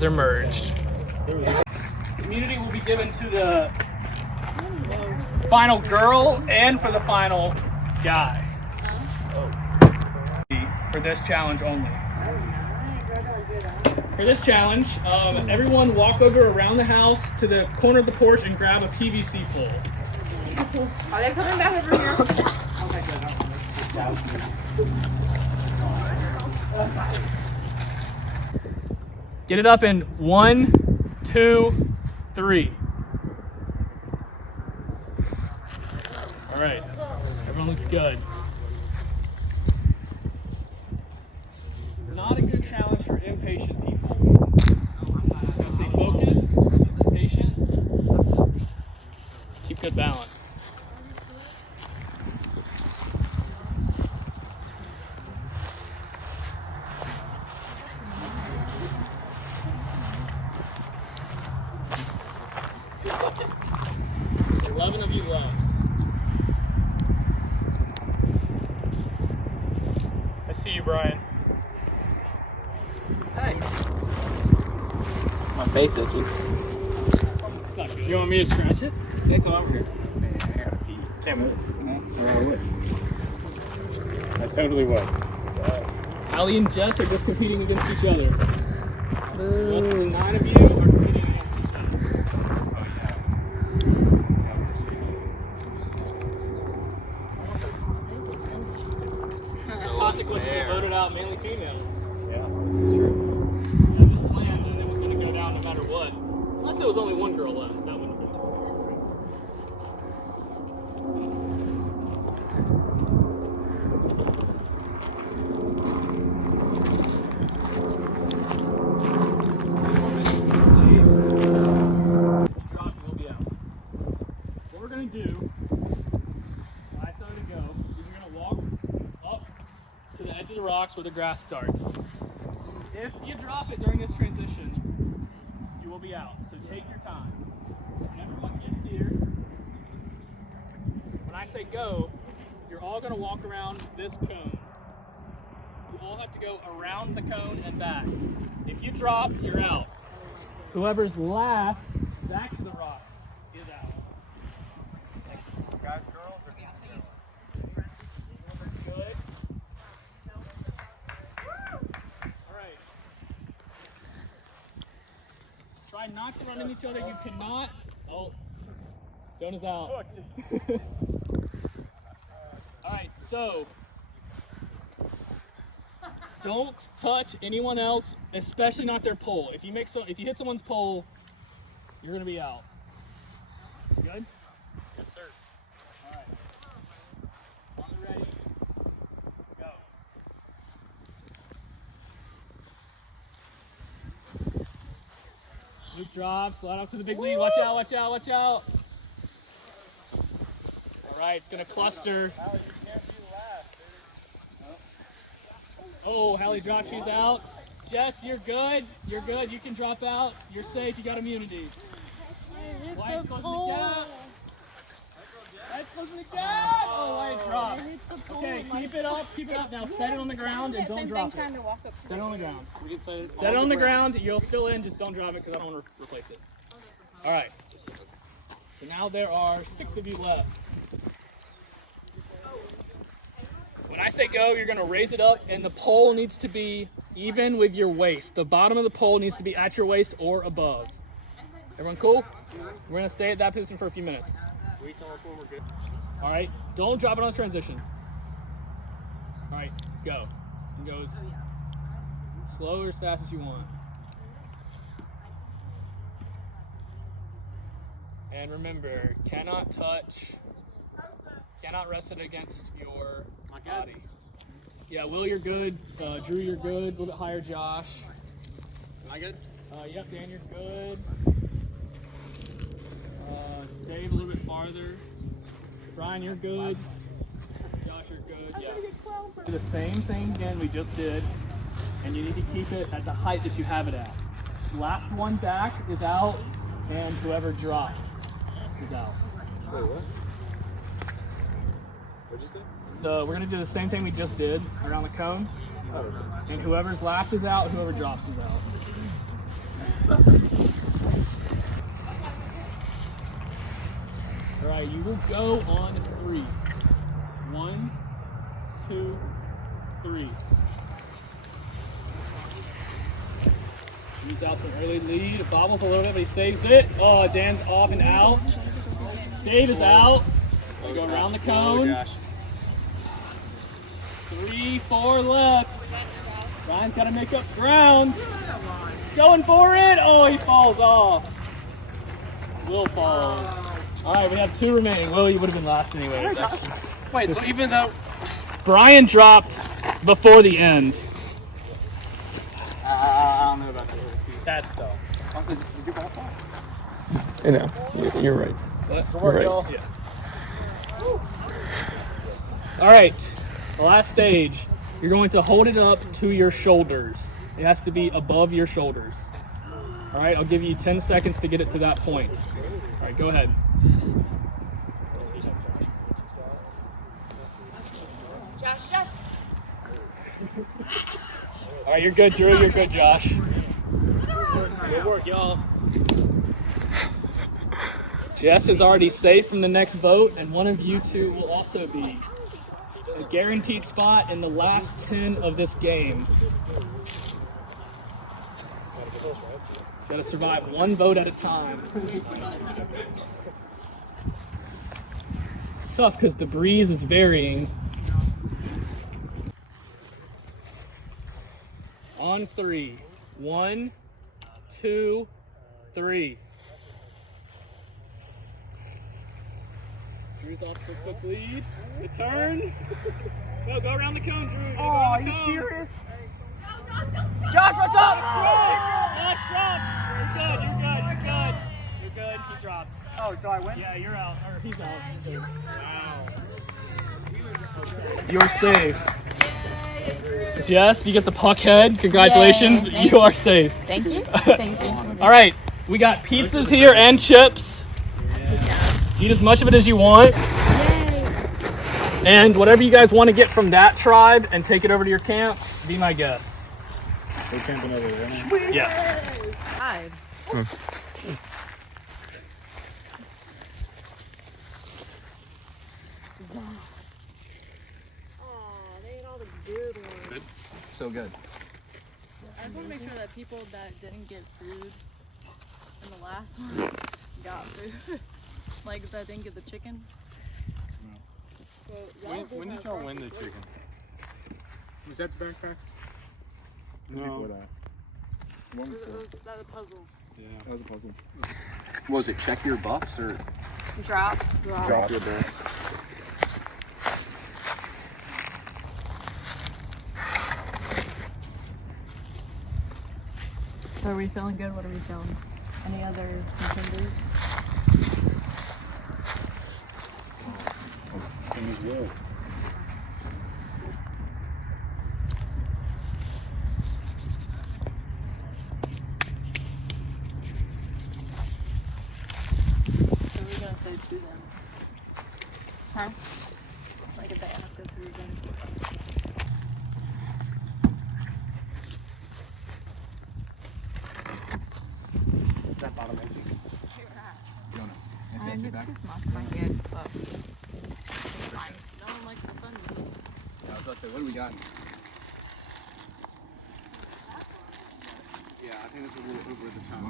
guys are merged. Immunity will be given to the final girl and for the final guy. For this challenge only. For this challenge, everyone walk over around the house to the corner of the porch and grab a PVC pole. Are they coming back over here? Get it up in 1, 2, 3. All right, everyone looks good. This is not a good challenge for impatient people. Gotta stay focused, patient, keep good balance. There's 11 of you left. I see you, Brian. Hey. My face itches. It's not good. You want me to scratch it? They come over here. Can't move. I totally would. Allie and Jess are just competing against each other. Boo. 9 of you are competing against each other. Consequences are voted out mainly females. Yeah, this is true. That was planned and it was going to go down no matter what. Unless there was only one girl left. That wouldn't have been too bad. Drop, you will be out. What we're going to do, when I tell you to go, you're going to walk up to the edge of the rocks where the grass starts. If you drop it during this transition, you will be out. So take your time. When everyone gets here, when I say go, you're all going to walk around this cone. You all have to go around the cone and back. If you drop, you're out. Whoever's last back to the rocks is out. Guys, girls, or Good. All right. Try not to run into each other. You cannot. Oh, Jonah's out. All right, so don't touch anyone else, especially not their pole. If you hit someone's pole, you're gonna be out. Good? Yes, sir. All right. On the ready. Go. Loop drop, slide off to the big lead. Watch out, watch out, watch out. All right, it's gonna cluster. Oh, Hallie dropped, she's out. Jess, you're good. You're good. You can drop out. You're safe. You got immunity. Wyatt's close to the gap. Wyatt's close to the gap. Oh, Wyatt dropped. Okay, keep it up. Keep it up. Now set it on the ground and don't drop it. Set it on the ground. Set it on the ground. You'll still in. Just don't drop it because I don't want to replace it. All right. So now there are 6 of you left. When I say go, you're going to raise it up, and the pole needs to be even with your waist. The bottom of the pole needs to be at your waist or above. Everyone cool? We're going to stay at that position for a few minutes. we tell us when we're good? All right, don't drop it on transition. All right, go. It goes slow or as fast as you want. And remember, cannot touch, cannot rest it against your body. Yeah, Will, you're good. Drew, you're good. A little bit higher, Josh. Am I good? Yep, Dan, you're good. Dave, a little bit farther. Brian, you're good. Josh, you're good. Yeah. Do the same thing again we just did, and you need to keep it at the height that you have it at. Last one back is out, and whoever drops is out. Wait, what? What'd you say? So we're gonna do the same thing we just did around the cone, Oh, okay. and whoever's last is out, whoever drops is out. All right, you will go on 3. 1, 2, 3. He's out the early lead. It bobbles a little bit, but he saves it. Oh, Dan's off and out. Dave is out. We go around the cone. 3, 4 left. Ryan's got to make up ground. Going for it. Oh, he falls off. Will falls. All right, we have 2 remaining. Will, you would have been last anyway. Wait, so even though Brian dropped before the end. I don't know about that. That's tough. Also, did you back off? I know. You're right. What? You're right. Y'all. Yeah. All right, the last stage. You're going to hold it up to your shoulders. It has to be above your shoulders. All right, I'll give you 10 seconds to get it to that point. All right, go ahead. Josh. All right, you're good, Drew. You're good, Josh. Good work, y'all. Jess is already safe from the next vote, and one of you two will also be. A guaranteed spot in the last 10 of this game. Got to survive 1 vote at a time. It's tough because the breeze is varying. On 3. 1, 2, 3. Drew's off to a quick lead. The turn. Go around the cone, Drew. Oh, are you serious? Josh, what's up? Josh, drop. You're good. You're good. He dropped. Oh, so I win? Yeah, you're out. Or he's out. Wow. You're safe. Jess, you get the puck head. Congratulations. Yay, You are safe. Thank you. Thank you. All right. We got pizzas here and chips. Eat as much of it as you want. And whatever you guys want to get from that tribe and take it over to your camp, be my guest. We're camping over there now. Yeah. Hi. So good. I just want to make sure that people that didn't get food in the last one got food. Like that didn't get the chicken. So, When did y'all win the chicken? Was that the backpacks? No. That was a puzzle. Yeah. That was a puzzle. What was it, check your buffs or Drop. drop your buffs? So are we feeling good? What are we feeling? Any other contenders? Things good. So we're gonna say to them. Huh? Like if they ask us who we're gonna say. That bottom edge. I mean, this is not good, but it's fine. No one likes the fun. I was about to say, what do we got? Yeah, I think this is a little over the top.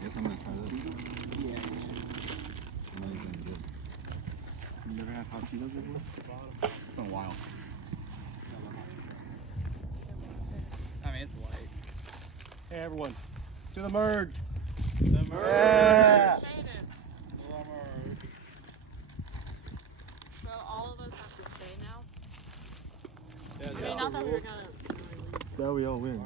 Guess I'm gonna try this. Yeah. You never had hot Cheetos before? It's been a while. I mean, it's light. Hey, everyone. To the merge. The Yeah. So all of us have to stay now? Yeah, I mean, not that we were gonna. That we all win.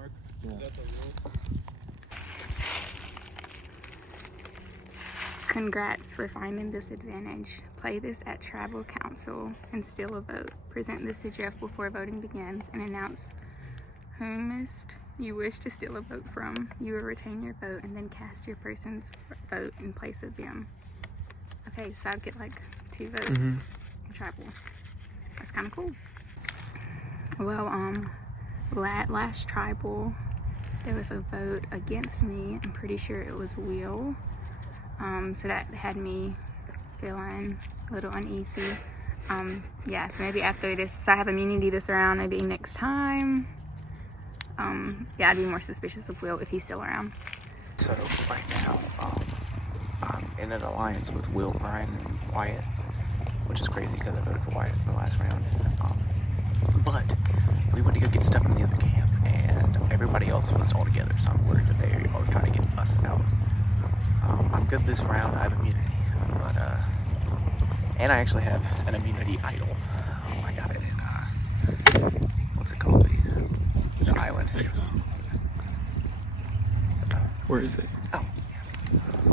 Congrats for finding this advantage. Play this at Tribal Council and steal a vote. Present this to Jeff before voting begins and announce whomest you wish to steal a vote from. You will retain your vote and then cast your person's vote in place of them. Okay, so I'd get like 2 votes in Tribal. That's kind of cool. Well, last Tribal, there was a vote against me. I'm pretty sure it was Will. So that had me feeling a little uneasy. Yeah, so maybe after this, so I have immunity this round, maybe next time. Yeah, I'd be more suspicious of Will if he's still around. So right now, I'm in an alliance with Will, Brian, and Wyatt, which is crazy because I voted for Wyatt in the last round. But we went to go get stuff from the other camp, and everybody else was all together, so I'm worried that they are trying to get us out. I'm good this round. I have immunity, but and I actually have an immunity idol. I got it in what's it called? The island. So, Where is it? oh.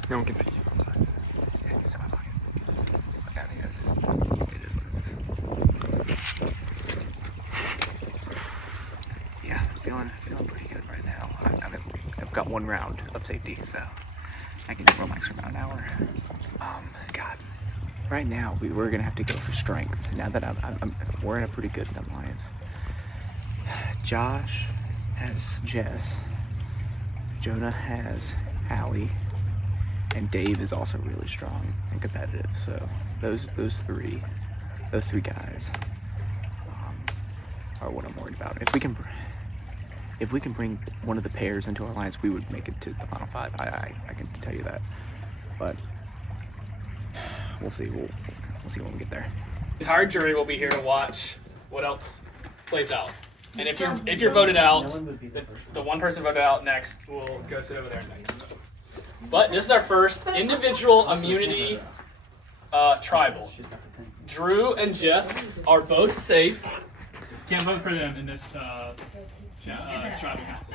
No one can see you. Yeah, it's in my pocket. I got it. It is what it is. Yeah, feeling pretty good right now. I've got one round of safety, so I can relax for about an hour. God, right now we're gonna have to go for strength. Now that we're in a pretty good alliance. Josh has Jess. Jonah has Hallie. And Dave is also really strong and competitive. So those three guys are what I'm worried about. If we can bring one of the pairs into our alliance, we would make it to the final five. I can tell you that. But we'll see. We'll see when we get there. The entire jury will be here to watch what else plays out. And if you're voted out, the one person voted out next will go sit over there next. But this is our first individual immunity tribal. Drew and Jess are both safe. Can't vote for them in this tribal council.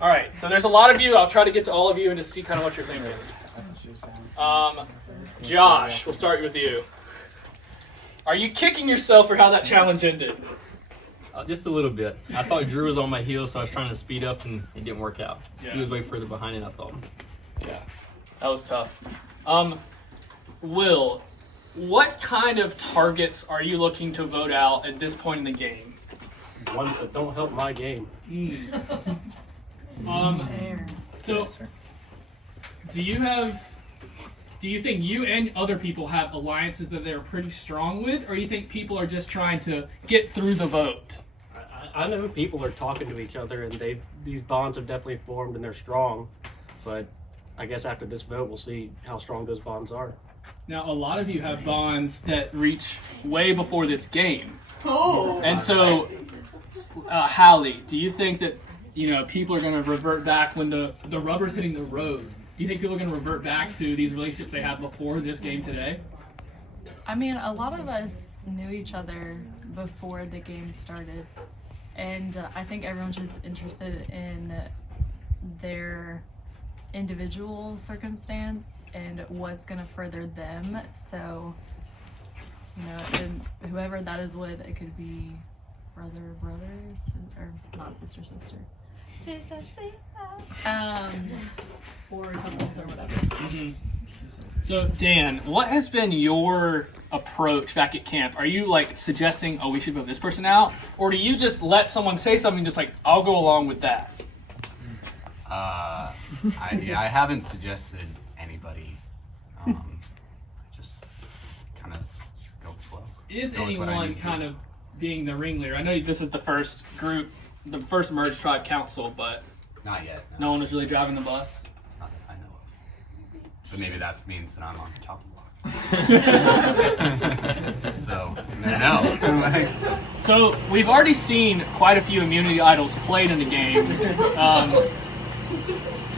All right, so there's a lot of you. I'll try to get to all of you and just see kind of what your thing is. Josh, we'll start with you. Are you kicking yourself for how that challenge ended? Just a little bit. I thought Drew was on my heels, so I was trying to speed up, and it didn't work out. Yeah. He was way further behind than I thought. Yeah, that was tough. Will, what kind of targets are you looking to vote out at this point in the game? Ones that don't help my game. So, do you think you and other people have alliances that they're pretty strong with, or you think people are just trying to get through the vote? I know people are talking to each other, and these bonds have definitely formed, and they're strong. But I guess after this vote, we'll see how strong those bonds are. Now, a lot of you have bonds that reach way before this game. Oh. And so, Hallie, do you think that people are going to revert back when the rubber's hitting the road? Do you think people are going to revert back to these relationships they had before this game today? I mean, a lot of us knew each other before the game started. And I think everyone's just interested in their individual circumstance and what's going to further them. So, and whoever that is with, it could be brothers, or not sister. Or couples or whatever. Mm-hmm. So, Dan, what has been your approach back at camp? Are you suggesting, we should vote this person out? Or do you just let someone say something just I'll go along with that? I haven't suggested anybody. I just kind of go with the flow. Is anyone kind of being the ringleader? I know this is the first group, the first merged tribe council, but Not yet. no one was really driving the bus. Not that I know of. But maybe that means that I'm on the chopping block. So, no. So we've already seen quite a few immunity idols played in the game.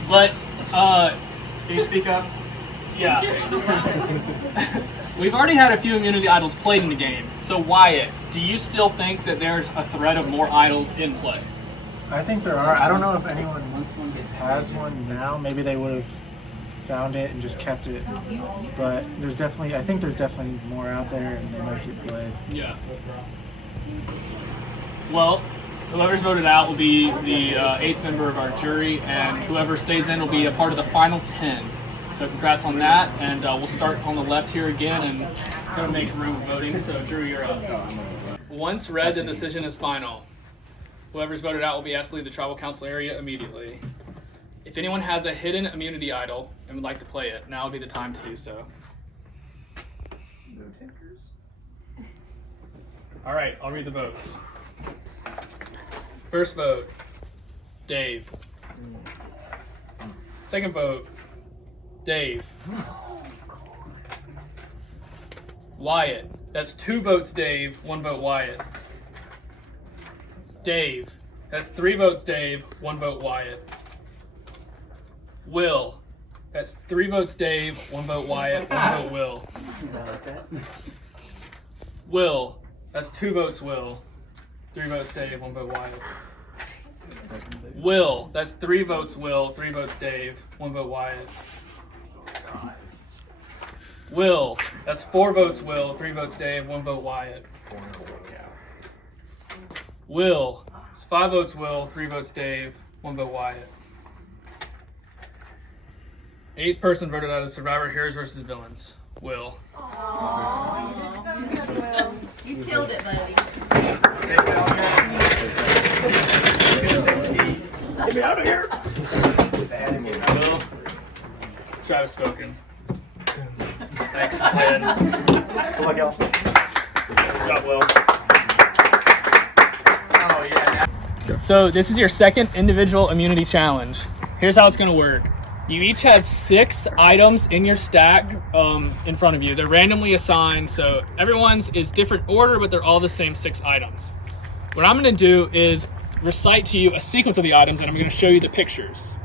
But can you speak up? Yeah. We've already had a few immunity idols played in the game. So Wyatt, do you still think that there's a threat of more idols in play? I think there are. I don't know if anyone has one now. Maybe they would have found it and just kept it. But I think there's definitely more out there, and they might get played. Yeah. Well, whoever's voted out will be the 8th member of our jury, and whoever stays in will be a part of the final 10. So congrats on that, and we'll start on the left here again and try to make room for voting. So Drew, you're up. Once read, the decision is final. Whoever's voted out will be asked to leave the tribal council area immediately. If anyone has a hidden immunity idol and would like to play it, now would be the time to do so. No takers. All right, I'll read the votes. First vote, Dave. Second vote, Dave. Wyatt. That's 2 votes, Dave. 1 vote, Wyatt. Dave. That's 3 votes, Dave. 1 vote, Wyatt. Will. That's 3 votes, Dave. 1 vote, Wyatt. 1 vote, Will. Will. That's 2 votes, Will. 3 votes, Dave. 1 vote, Wyatt. Will. That's 3 votes, Will. 3 votes, Dave. 1 vote, Wyatt. Will. That's 4 votes, Will. 3 votes, Dave. 1 vote, Wyatt. Will. It's 5 votes, Will. 3 votes, Dave. 1 vote, Wyatt. 8th person voted out as Survivor Heroes versus Villains. Will. You killed it, buddy. Get me out of here! Will. Travis spoken. Thanks for playing. Good luck, y'all. Good job, Will. So this is your second individual immunity challenge. Here's how it's going to work. You each have 6 items in your stack in front of you. They're randomly assigned, so everyone's is different order, but they're all the same 6 items. What I'm going to do is recite to you a sequence of the items, and I'm going to show you the pictures.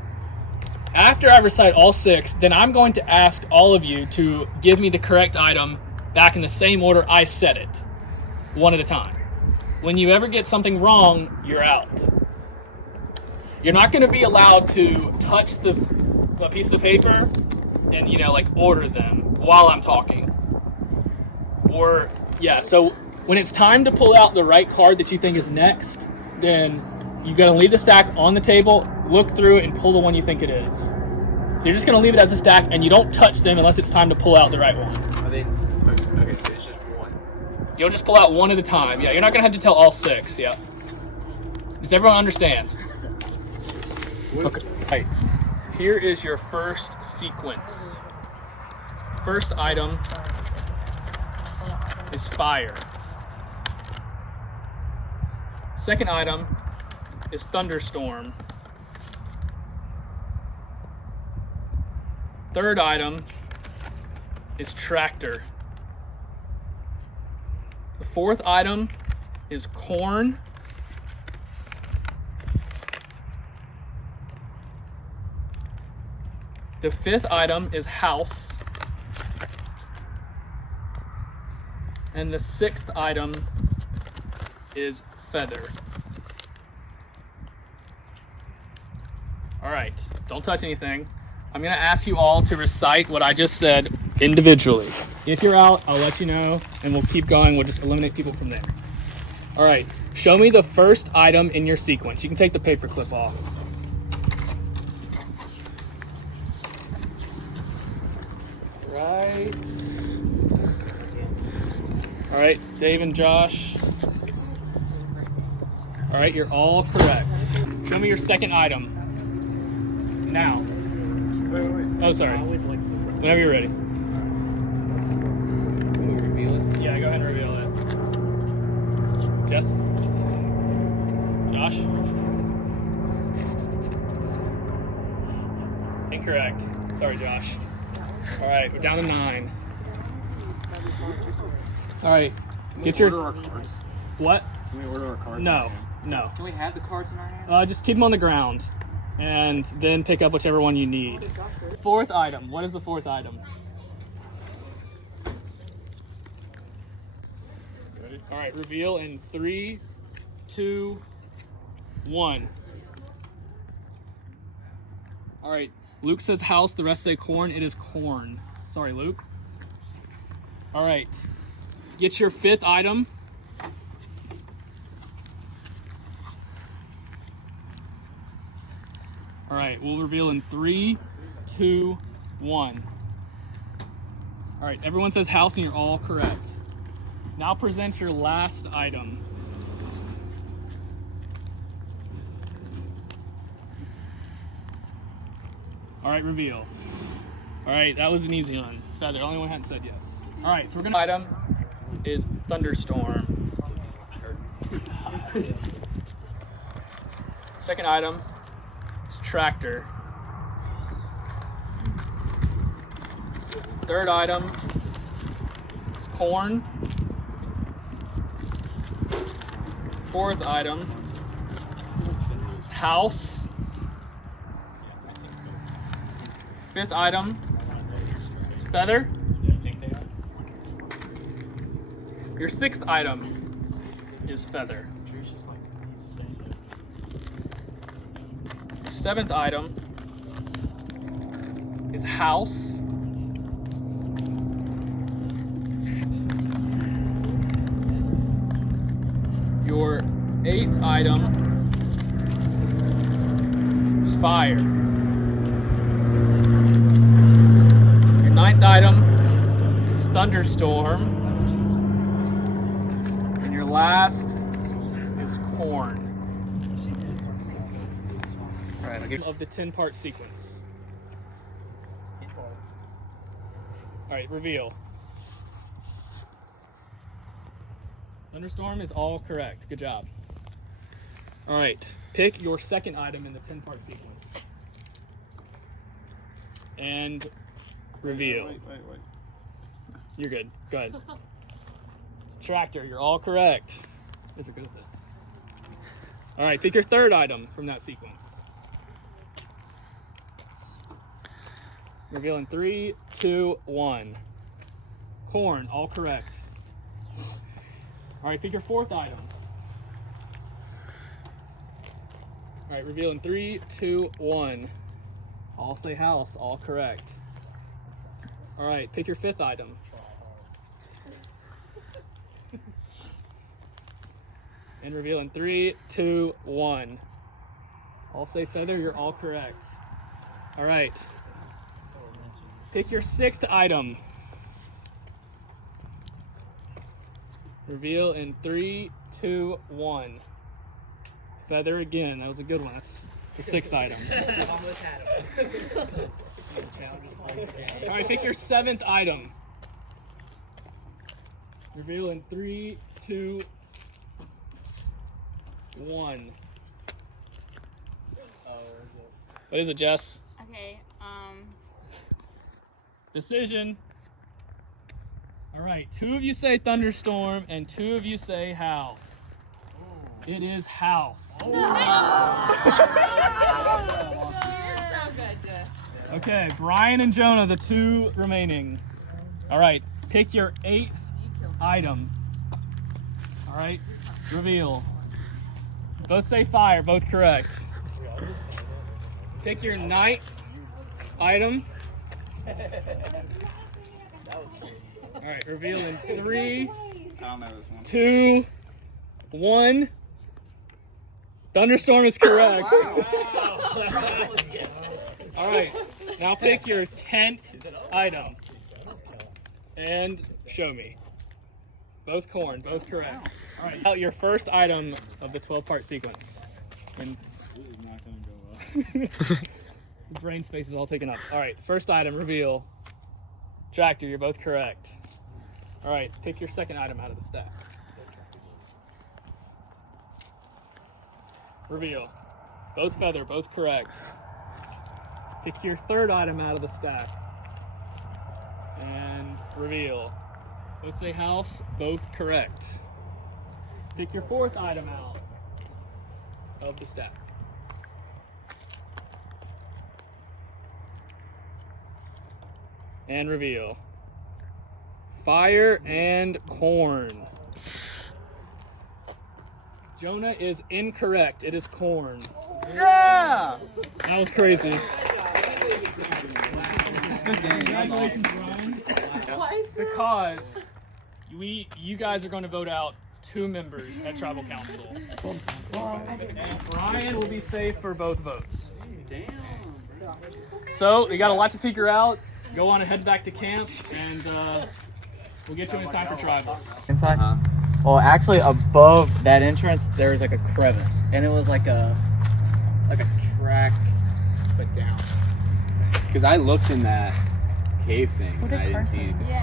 After I recite all 6, then I'm going to ask all of you to give me the correct item back in the same order I said it, one at a time. When you ever get something wrong, you're out. You're not going to be allowed to touch a piece of paper and, like order them while I'm talking. Or, yeah, so when it's time to pull out the right card that you think is next, then you're going to leave the stack on the table, look through it, and pull the one you think it is. So you're just going to leave it as a stack, and you don't touch them unless it's time to pull out the right one. Okay, so it's just 1. You'll just pull out one at a time. Yeah, you're not going to have to tell all 6. Yeah. Does everyone understand? Okay. Right. Here is your first sequence. First item is fire. Second item is thunderstorm. Third item is tractor. The fourth item is corn. The fifth item is house. And the sixth item is feather. All right, don't touch anything. I'm gonna ask you all to recite what I just said individually. If you're out, I'll let you know, and we'll keep going. We'll just eliminate people from there. All right, show me the first item in your sequence. You can take the paper clip off. Right. All right, Dave and Josh. All right, you're all correct. Show me your second item. Now. Wait. Oh, sorry. Whenever you're ready. Can we reveal it? Yeah, go ahead and reveal it. Jess? Josh? Incorrect. Sorry, Josh. All right, we're down to 9. All right, get your... Order our cards. What? Can we order our cards? No, no. Can we have the cards in our hands? Just keep them on the ground, and then pick up whichever one you need. Fourth item. What is the fourth item? Ready? All right, reveal in 3, 2, 1. All right, Luke says house, the rest say corn. It is corn. Sorry, Luke. All right, get your fifth item. All right, we'll reveal in 3, 2, 1. All right, everyone says house and you're all correct. Now present your last item. All right, reveal. All right, that was an easy one. Feather, the only one I hadn't said yet. All right, so we're gonna item is thunderstorm. Second item is tractor. Third item is corn. Fourth item is house. Fifth item is feather. Your sixth item is feather. Your seventh item is house. Your eighth item is fire. Your ninth item is thunderstorm. And your last is corn. All right, I'll give of the 10-part sequence. All right, reveal. Thunderstorm is all correct. Good job. All right, pick your second item in the 10-part sequence. And reveal. Wait. You're good. Go ahead. Tractor, you're all correct. If you're good at this. All right, pick your third item from that sequence. Reveal in 3, 2, 1. Corn, all correct. All right, pick your fourth item. All right, reveal in 3, 2, 1. All say house, all correct. All right, pick your fifth item. And reveal in 3, 2, 1. All say feather, you're all correct. All right. Pick your sixth item. Reveal in 3, 2, 1. Feather again. That was a good one. That's the sixth item. All right, pick your seventh item. Reveal in 3, 2, 1. What is it, Jess? Okay, Decision. All right, 2 of you say thunderstorm and 2 of you say house. It is house. Okay, Brian and Jonah, the 2 remaining. All right, pick your 8th item. All right, reveal. Both say fire, both correct. Pick your 9th item. All right, reveal in 3, 2, 1. Thunderstorm is correct. All right, now pick your 10th item and show me. Both corn, both correct. All right, now your first item of the 12-part sequence. And This is not going to go well. the brain space is all taken up. All right, first item, reveal. Tractor, you're both correct. All right, pick your second item out of the stack. Reveal. Both feather, both correct. Pick your third item out of the stack. And reveal. Both say house, both correct. Pick your fourth item out of the stack. And reveal. Fire and corn. Jonah is incorrect. It is corn. Yeah! That was crazy. Good game. Congratulations, Brian. Because you guys are going to vote out 2 members at Tribal Council. And Brian will be safe for both votes. So, we got a lot to figure out. Go on and head back to camp, and we'll get you in time for Tribal. Inside? Well, actually, above that entrance, there was like a crevice, and it was like a track, but down. Because I looked in that cave thing What and I did didn't see Carson?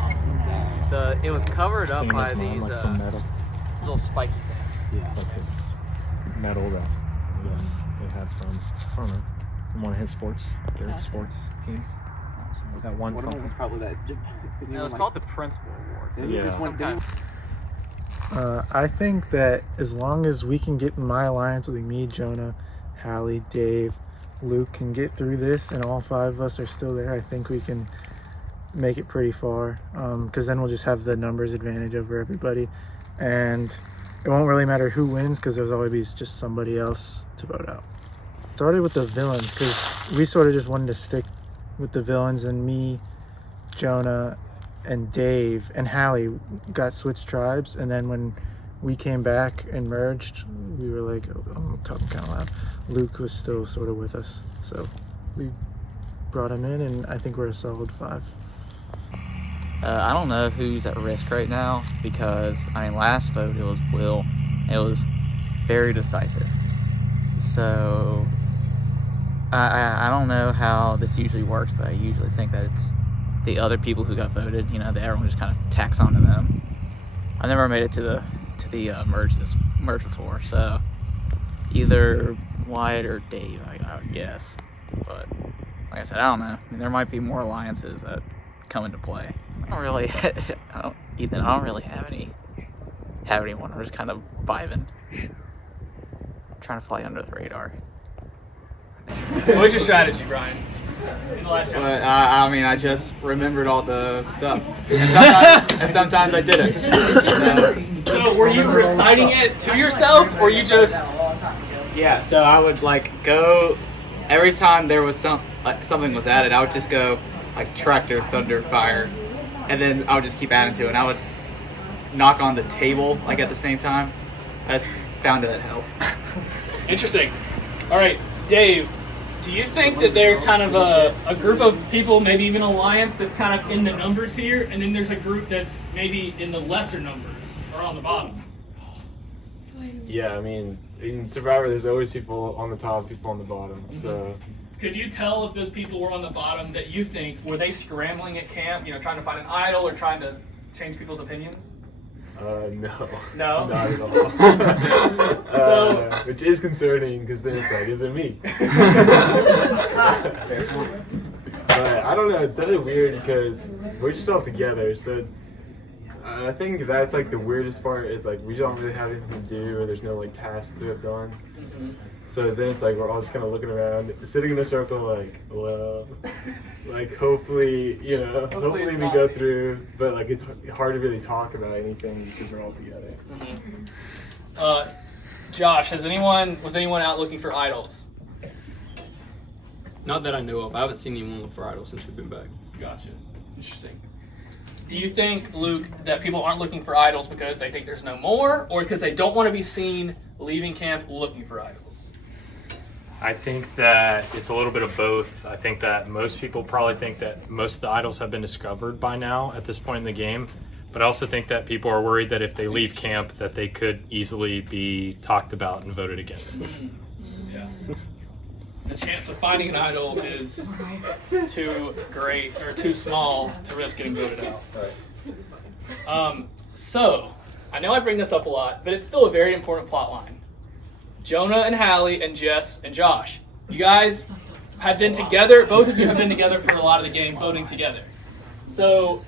anything. It was covered up Same by as mine, these like some metal. little spiky things. Yeah, like this metal that I guess they have from, I don't know, from one of his dirt sports teams. That one One of something. them was probably that. It was called the Principal Award. So Yeah. just one kind I think that as long as we can get in my alliance with me, Jonah, Hallie, Dave, Luke can get through this and all 5 of us are still there, I think we can make it pretty far. Because then we'll just have the numbers advantage over everybody. And it won't really matter who wins because there's always just somebody else to vote out. Started with the villains because we sort of just wanted to stick with the villains, and me, Jonah, and Dave and Hallie got switched tribes, and then when we came back and merged, we were like, I'm talking kind of loud, Luke was still sort of with us, so we brought him in, and I think we're a solid 5. I don't know who's at risk right now because, I mean, last vote it was Will. It was very decisive. So, I don't know how this usually works, but I usually think that it's the other people who got voted, you know, that everyone just kind of tacks onto them. I never made it to the merge before, so either Wyatt or Dave, I would guess. But like I said, I don't know. I mean, there might be more alliances that come into play. I don't really, Ethan, I don't really have anyone. We're just kind of vibing, trying to fly under the radar. What was your strategy, Brian? In the last round? But I mean, I just remembered all the stuff, and sometimes I didn't. So were you reciting it to yourself, or you just? Yeah, so I would like go every time there was something was added. I would just go like tractor, thunder, fire, and then I would just keep adding to it. And I would knock on the table like at the same time. I just found that helped. Interesting. All right, Dave. Do you think that there's kind of a group of people, maybe even an alliance, that's kind of in the numbers here, and then there's a group that's maybe in the lesser numbers or on the bottom? Yeah, I mean, in Survivor, there's always people on the top, people on the bottom. So, Could you tell if those people were on the bottom that you think, were they scrambling at camp, trying to find an idol or trying to change people's opinions? no. No? Not at all. So- which is concerning because then it's like, is it me? But I don't know, it's kind of weird because we're just all together, so it's, I think that's like the weirdest part is like we don't really have anything to do and there's no like tasks to have done. So then it's like we're all just kind of looking around, sitting in a circle like, well, like hopefully, hopefully we go through, but like it's hard to really talk about anything because we're all together. Josh, was anyone out looking for idols? Not that I know of. I haven't seen anyone look for idols since we've been back. Gotcha. Interesting. Do you think, Luke, that people aren't looking for idols because they think there's no more, or because they don't want to be seen leaving camp looking for idols? I think that it's a little bit of both. I think that most people probably think that most of the idols have been discovered by now at this point in the game. But I also think that people are worried that if they leave camp that they could easily be talked about and voted against. Yeah. The chance of finding an idol is too great or too small to risk getting voted out. So, I know I bring this up a lot, but it's still a very important plot line. Jonah and Hallie and Jess and Josh, you guys have been together, both of you have been together for a lot of the game, voting together. So,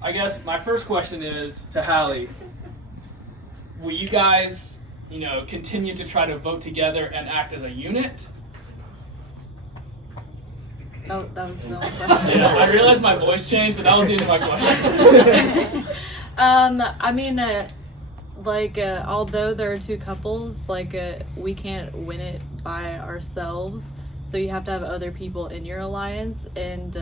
I guess my first question is to Hallie, will you guys, continue to try to vote together and act as a unit? That was the only question. Yeah, I realized my voice changed, but that was the end of my question. I mean, although there are two couples, we can't win it by ourselves. So you have to have other people in your alliance, and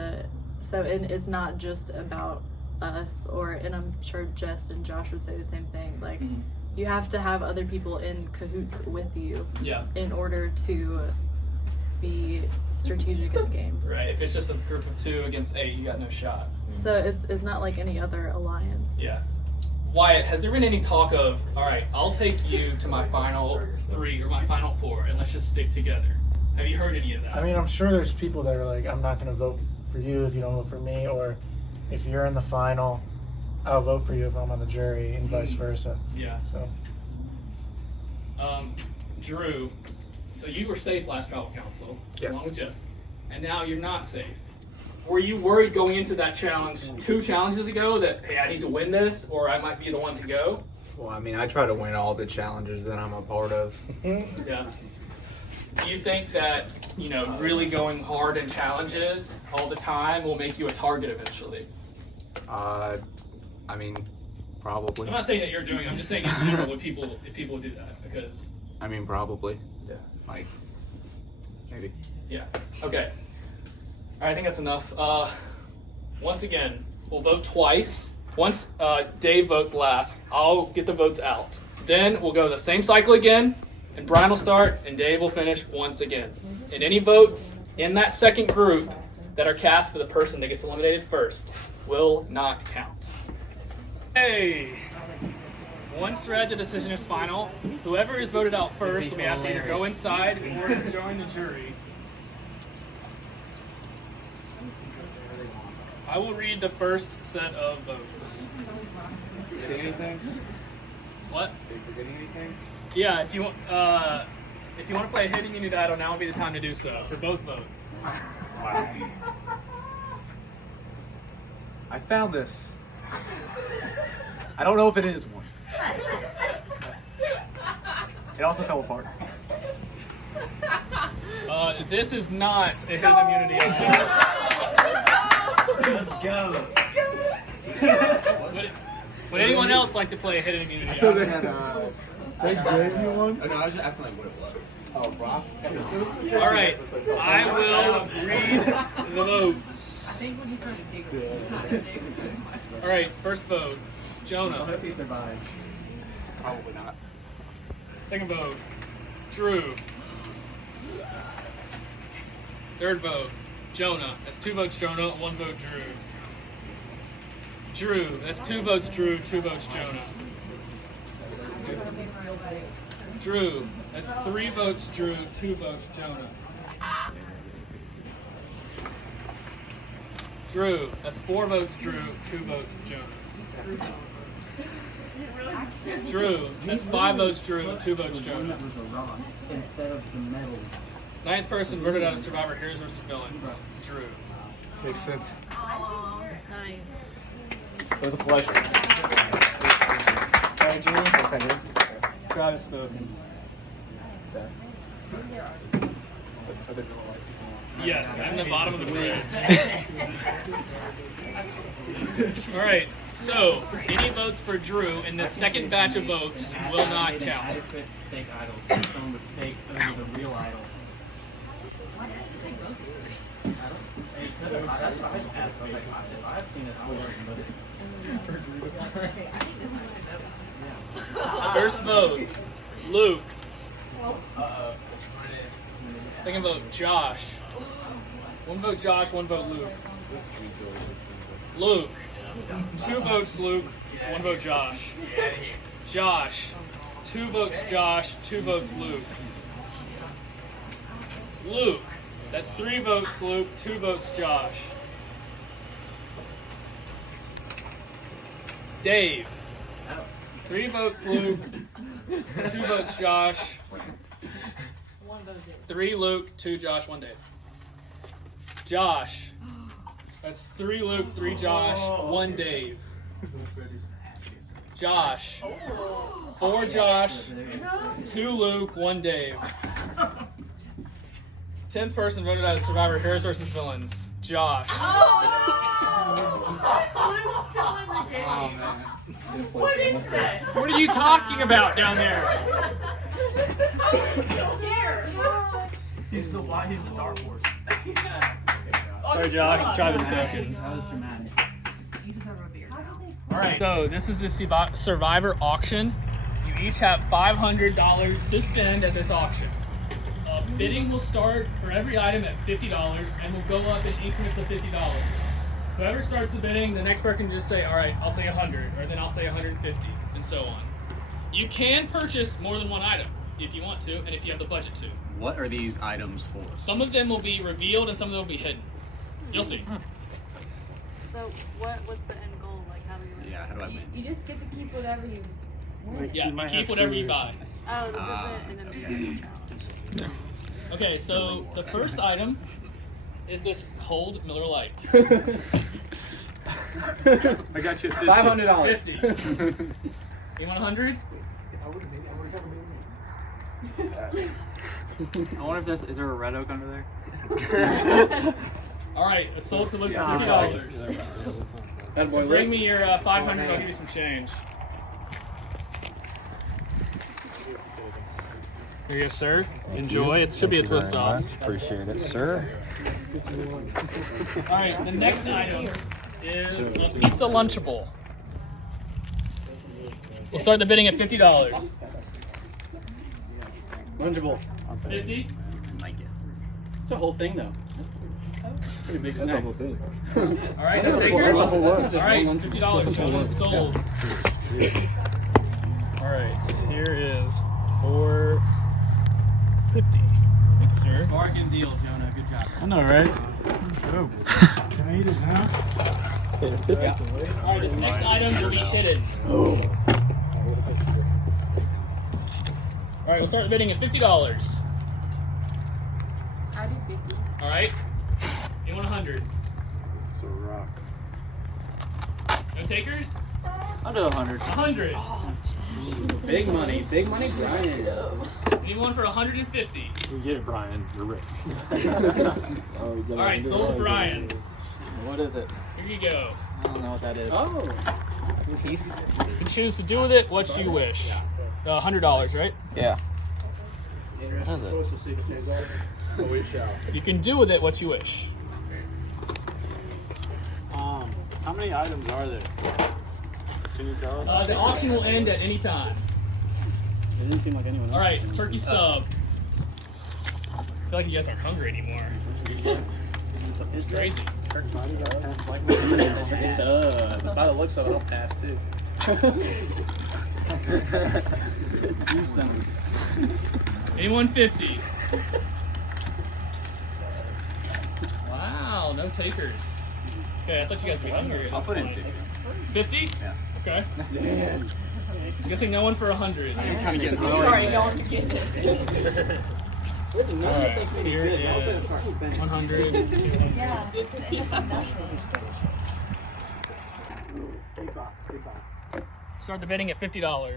so it's not just about us. And I'm sure Jess and Josh would say the same thing. You have to have other people in cahoots with you. Yeah. In order to be strategic in the game. Right. If it's just a group of 2 against 8, you got no shot. So it's not like any other alliance. Yeah. Wyatt, has there been any talk of, all right, I'll take you to my final 3 or my final 4, and let's just stick together? Have you heard any of that? I mean, I'm sure there's people that are like, I'm not going to vote for you if you don't vote for me, or if you're in the final, I'll vote for you if I'm on the jury, and vice versa. Yeah. So, Drew, so you were safe last tribal council, Yes. along with Jess, and now you're not safe. Were you worried going into that challenge 2 challenges ago that, hey, I need to win this, or I might be the one to go? Well, I mean, I try to win all the challenges that I'm a part of. Yeah. Do you think that, you know, really going hard in challenges all the time will make you a target eventually? I mean, probably. I'm not saying that you're doing it, I'm just saying in general if people do that, because... I mean, probably. Yeah. Like, maybe. Yeah. Okay. All right, I think that's enough. Once again, we'll vote twice. Once Dave votes last, I'll get the votes out. Then we'll go the same cycle again, and Brian will start, and Dave will finish once again. And any votes in that second group that are cast for the person that gets eliminated first will not count. Hey! Once read, the decision is final. Whoever is voted out first will be asked to either go inside or join the jury. I will read the first set of votes. Forgetting anything? What? Are you forgetting anything? Yeah, if you want to play a hidden immunity idol, now would be the time to do so for both votes. Wow. I found this. I don't know if it is one. It also fell apart. This is not a hidden immunity idol. Let's go. Would anyone else like to play a hidden immunity idol? They gave you one? Oh no, I was just asking like what it was. Oh, rock? All right, I will read the votes. I think when you start to dig, All right, first vote, Jonah. I hope he survived. Probably not. Second vote, Drew. Third vote, Jonah. That's 2 votes Jonah, 1 vote Drew. Drew, that's 2 votes Drew, 2 votes Jonah. Drew, that's 3 votes Drew, 2 votes Jonah. Drew, that's 4 votes Drew, 2 votes Jonah. Drew, that's 5 votes Drew, 2 votes Jonah. Instead of the metal. 9th person voted out of Survivor Heroes vs. Villains, Drew. Makes sense. Aww, nice. It was a pleasure. Travis spoken. Yes, I'm the bottom of the bridge. All right, so any votes for Drew in this second batch of votes will not count. Adequate fake idol. Someone would take over the real idol. That's what I've seen it. First vote, Luke. Second vote, Josh. 1 vote Josh, 1 vote Luke. Luke. 2 votes Luke, 1 vote Josh. Josh. 2 votes Josh, 2 votes Luke. Luke. That's 3 votes Luke, 2 votes Josh. Dave. 3 votes Luke, 2 votes Josh. 3 Luke, 2 Josh, 1 Dave. Josh. That's 3 Luke, 3 Josh, 1 Dave. Josh. 4 Josh, 2 Luke, 1 Dave. 10th person voted out of Survivor Heroes vs. Villains. Josh. Oh, man. What is that? What are you talking about down there? I'm so scared. He's the dark horse. Sorry, Josh. Travis spoken. That was dramatic. You deserve a beer. All right. So this is the Survivor auction. You each have $500 to spend at this auction. Bidding will start for every item at $50 and will go up in increments of $50. Whoever starts the bidding, the next person can just say, all right, I'll say 100, or then I'll say 150, and so on. You can purchase more than 1 item. if you want to, and if you have the budget to. What are these items for? Some of them will be revealed, and some of them will be hidden. You'll see. So what's the end goal? Like how do you? Yeah, how do I win? You just get to keep whatever you. Yeah, you keep whatever you buy. Oh, this isn't an objective challenge. Okay, so the first item is this cold Miller Lite. I got you at 50. $500. 50. You want 100? I wonder if this is there a Red Oak under there? All right, assault to look for $50. That boy Bring me your 500. I'll give you some change. Here you go, sir. Enjoy. It should be a twist off. Appreciate it, sir. All right, the next item is a pizza Lunchable. We'll start the bidding at $50. Lunchable. 50. It's a whole thing though. Pretty big snack. All right, no takers. All right, $50. Sold. All right, here is $4.50. Thank you, sir. Bargain deal, Jonah. Good job. I know, right? Let's go. Can I eat it now? All right, this next item will be hidden. All right, we'll start the bidding at $50. I'll do 50. All right. You want 100? It's a rock. No takers? I'll do 100. 100. Big money, Brian. Anyone for 150? You get it, Brian. You're rich. All right, sold to Brian. What is it? Here you go. I don't know what that is. Oh. Piece. You can choose to do with it what you wish. $100, right? Yeah. What is it? You can do with it what you wish. How many items are there? Can you tell us? The auction will end at any time. It didn't seem like anyone else. All right, turkey sub. I feel like you guys aren't hungry anymore. It's crazy. By the looks of it, I'll pass too. Anyone 50? Wow, no takers. Okay, I thought you guys would be hungry at this point. 50? Yeah. Okay. I'm guessing no one for 100. He's already going to get it. Alright, here is 100, 200. Start the bidding at $50. I'll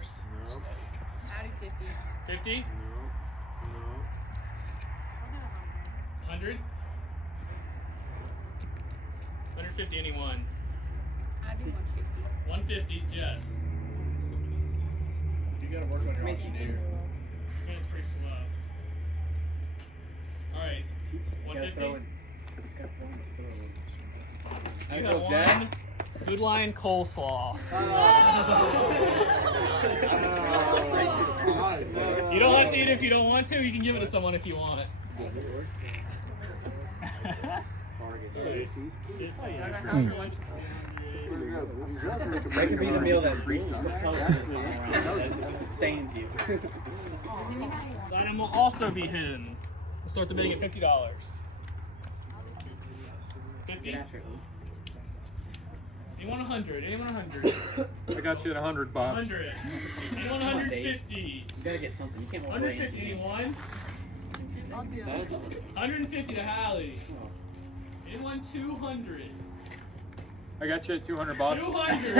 do 50. 50? 100? 150, anyone? I'll do 150. 150, Jess. You gotta work on your auction here. It's pretty slow. Alright, 150. You have one Good Lion coleslaw. You don't have to eat it if you don't want to. You can give it to someone if you want. That could be the meal that sustains you. This item will also be hidden. We'll start the bidding at $50. 50? Anyone 100? Anyone 100? I got you at 100, boss. 100. Anyone 150? You gotta get something. You can't walk away. 150, anyone? I'll do 150 to Hallie. Anyone 200? I got you at 200, boss. 200!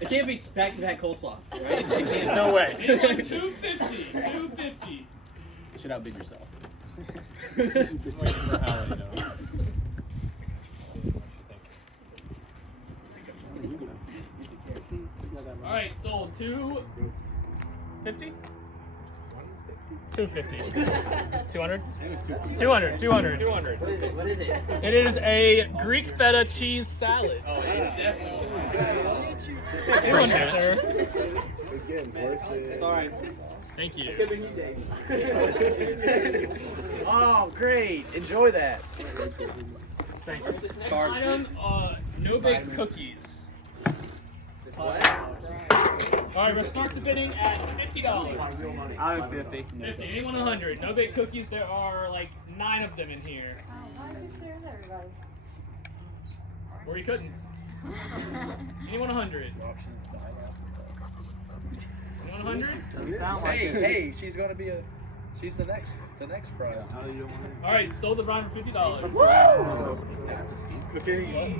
It can't be back-to-back coleslaws, right? It can't. No way. Anyone 250? 250. You should outbid yourself. Alright, sold 250? 250. 200? 200. 200. What is it? It is a Greek feta cheese salad. Oh, definitely. 200, sir. Sorry. Thank you. Oh, great. Enjoy that. Thanks. This next item, no-bake cookies. What? All right, let's start the bidding at $50. I'll do 50. 50. Anyone 100? No big cookies. There are like 9 of them in here. Or you couldn't. Anyone 100? Anyone 100? Hey, she's gonna be she's the next prize. All right, sold the Brian for $50. Okay.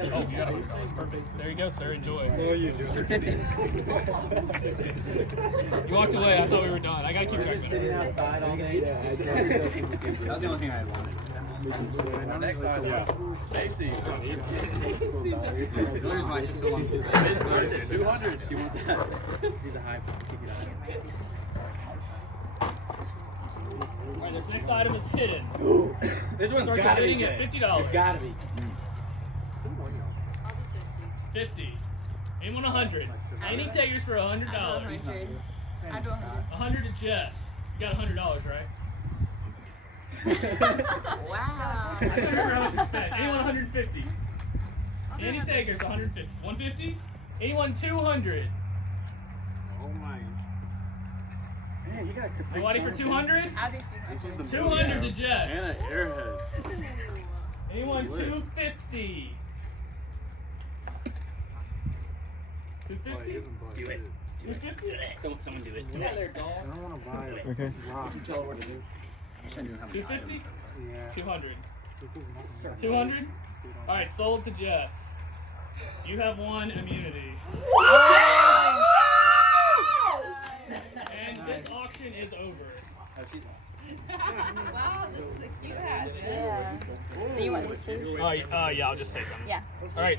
Oh, you got $100. Perfect. There you go, sir. Enjoy. No, you do. You walked away. I thought we were done. I gotta keep track of it. Outside all day. That was the only thing I wanted. Next item. Stacy. The reason why I took so long to do that. 200. She wants it. She's a high ticket item. All right, this next item is hidden. This one's Start gotta be bidding at $50. It's gotta be. 50. Anyone 100? Any takers for $100? I do 100. 100 to Jess. You got $100, right? Wow. I can't remember how much you spent. Anyone 150? Any takers 150? 150? Anyone 200? Oh my. Man, you got Nobody for 200? I'll do 200. 200 to Jess. And an airhead. Anyone 250? 250? Do it. 250? Someone do it. I don't want to buy it. Okay. Rock. Tell her what to do. I'm trying to know how many 250? items. Yeah. 200. This is not 200? Alright, sold to Jess. You have won immunity. And this auction is over. Wow, this is a cute hat. Yeah. Do you want these too? Yeah, I'll just take them. Yeah. Alright.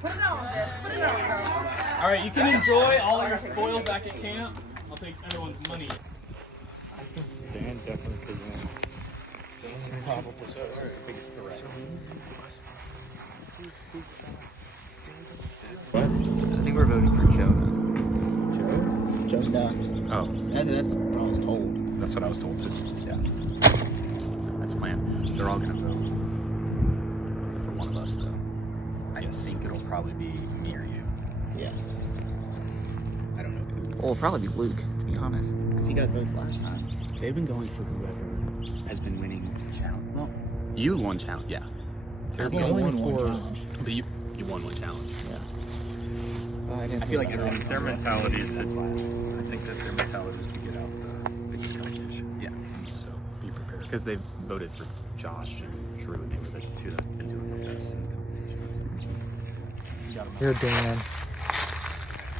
Put it on, Bess. Put it on, girl. Alright, you can enjoy all your spoils back at camp. I'll take everyone's money. I think Dan definitely could win. Probably so. This is the biggest threat. What? I think we're voting for Jonah. Joe's guy. Oh, That's what I was told. that's what I was told too. Yeah. That's planned. They're all gonna vote for one of us, though. I think it'll probably be me or you. Yeah. I don't know who. Well, it'll probably be Luke, to be honest. Because he got votes last time. They've been going for whoever has been winning challenge. Well, you won challenge, yeah. They're going for. But you won one challenge. Yeah. I feel like everyone. Their mentality is to. I think that their mentality is to get out the biggest competition. Yeah. So be prepared. Because they voted for Josh and Drew, and they were the two that have been doing the best in the competitions. You're Dan.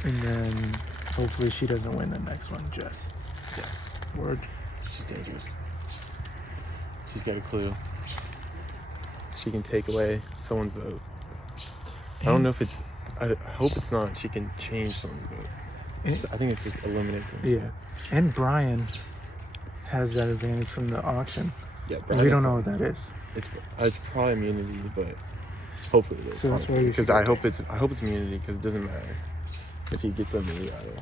And then hopefully she doesn't win the next one, Jess. Yeah. Word. She's dangerous. She's got a clue. She can take away someone's vote. I don't know if it's. I hope it's not. She can change someone's vote. I think it's just eliminates them. Yeah. And Brian has that advantage from the auction. Yeah. We don't know what that is. It's probably immunity, but hopefully it is. So that's why you because should- I hope it's immunity because it doesn't matter if he gets immunity either.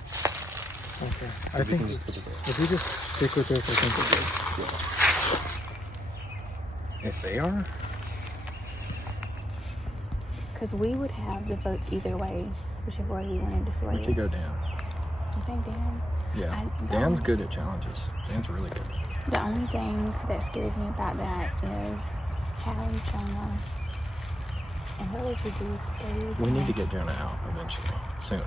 Okay. I We think can just look at that. if we just stick with this, I think we're good. If they are. Because we would have the votes either way, whichever way we wanted to sway We could it. go down. You think Dan? Yeah. I- Dan's good at challenges. Dan's really good. The only thing that scares me about that is Hallie, Jonah, and what would you do? We need to get Jonah out eventually. Soon.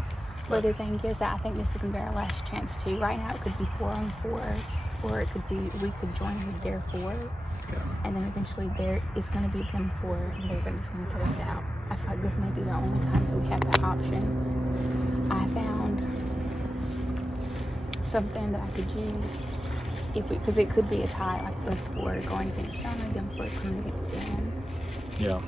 But the thing is that I think this is going to be our last chance too. Right now it could be 4-on-4, or it could be we could join with their 4, and then eventually it's going to be them 4, and they're just going to put us out. I feel like this may be the only time that we have that option. I found something that I could use because it could be a tie, like us 4 going against Jonah, them 4 coming against Dan. Yeah.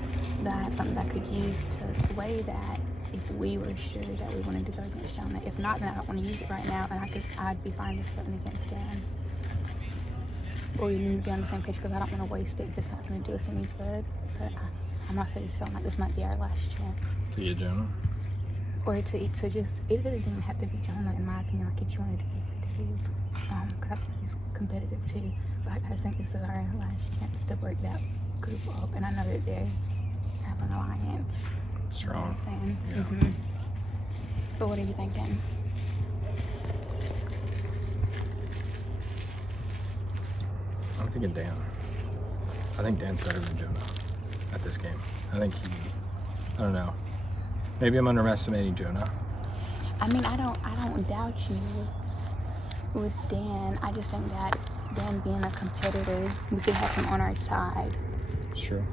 That I have something I could use to sway that if we were sure that we wanted to go against Jonah. If not, then I don't want to use it right now, and I'd be fine just voting against Dan. Or we need to be on the same page because I don't want to waste it if it's not going to do us any good. But I'm also just feeling like this might be our last chance. To get Jonah. Or to just, it doesn't even have to be Jonah in my opinion, like if you wanted to be competitive. Because he's competitive too. But I just think this is our last chance to break that group up. And I know that they have an alliance. Strong. You know what I'm saying? Yeah. But what are you thinking? I'm thinking Dan. I think Dan's better than Jonah at this game. I think I don't know. Maybe I'm underestimating Jonah. I mean, I don't doubt you with Dan. I just think that Dan being a competitor, we could have him on our side. It's true.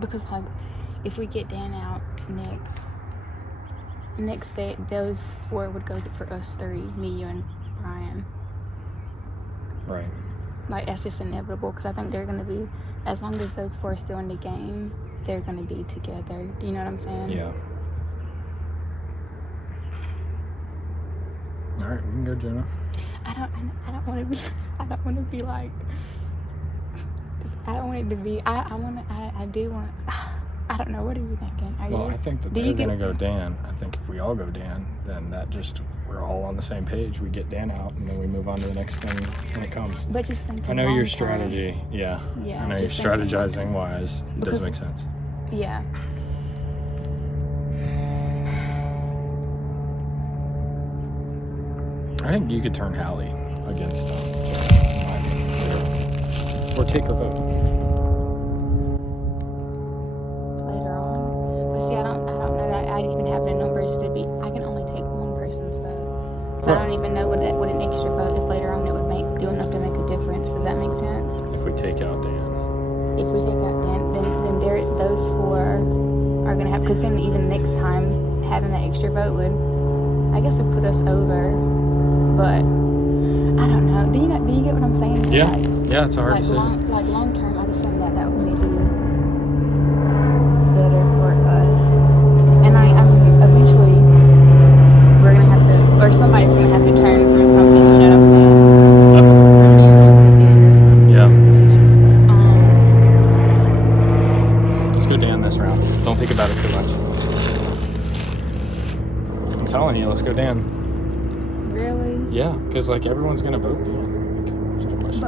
Because like, if we get Dan out next day, those 4 would go for us 3, me, you, and Brian. Right. Like, that's just inevitable, because I think they're going to be, as long as those 4 are still in the game, they're going to be together. Do you know what I'm saying? Yeah. All right, we can go, Jonah. I don't want to be. I don't want to be like. I don't want it to be. I do want. I don't know. What are you thinking? Well, I think that they're going to go Dan. I think if we all go Dan, then that just, we're all on the same page. We get Dan out, and then we move on to the next thing when it comes. But just thinking. I know long your term. strategy. Yeah. Yeah. I know you're just thinking- strategizing wise. It does Because- make sense. Yeah. I think you could turn Hallie against or take a vote. Later on, but see, I don't know that I even have the numbers to be. I can only take one person's vote, so I don't even know what an extra vote. If later on it would do enough to make a difference. Does that make sense? If we take out Dan. If we take out Dan, then those 4 are gonna have. Because then even next time having that extra vote would, I guess, would put us over. But I don't know. Do you get what I'm saying? Yeah. Like, Yeah, it's a hard like decision. long term, I just think that would maybe better for us. And I mean, eventually we're gonna have to, or somebody's gonna have to turn from something. You know what I'm saying? Yeah. Um, Let's go Dan this round. Don't think about it too much. I'm telling you, let's go Dan. Really? Yeah, because like everyone's gonna vote Dan. Like, there's no question.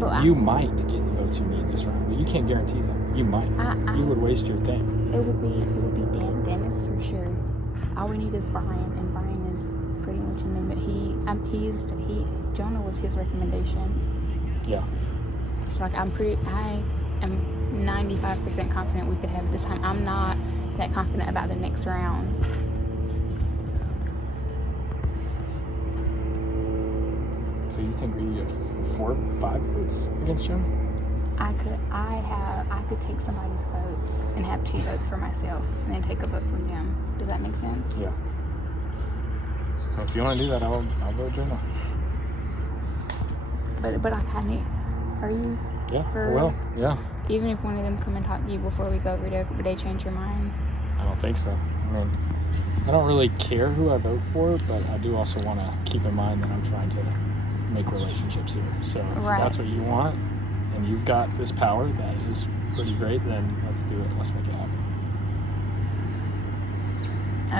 But You might get the votes you need this round, but you can't guarantee that. You might. You would waste your thing. It would be Dan. Dennis for sure. All we need is Brian, and Brian is pretty much in them. But Jonah was his recommendation. Yeah. So like I am 95% confident we could have it this time. I'm not that confident about the next rounds. So you think we get 4 or 5 votes against Jonah? I could take somebody's vote and have 2 votes for myself, and then take a vote from them. Does that make sense? Yeah. So if you want to do that, I'll vote Jonah. But I kind of. Are you? Yeah. For, Well, yeah. Even if one of them come and talk to you before we go over there, would they change your mind? I don't think so. I mean, I don't really care who I vote for, but I do also want to keep in mind that I'm trying to make relationships here. So if Right. that's what you want, and you've got this power that is pretty great, then let's do it. Let's make it happen.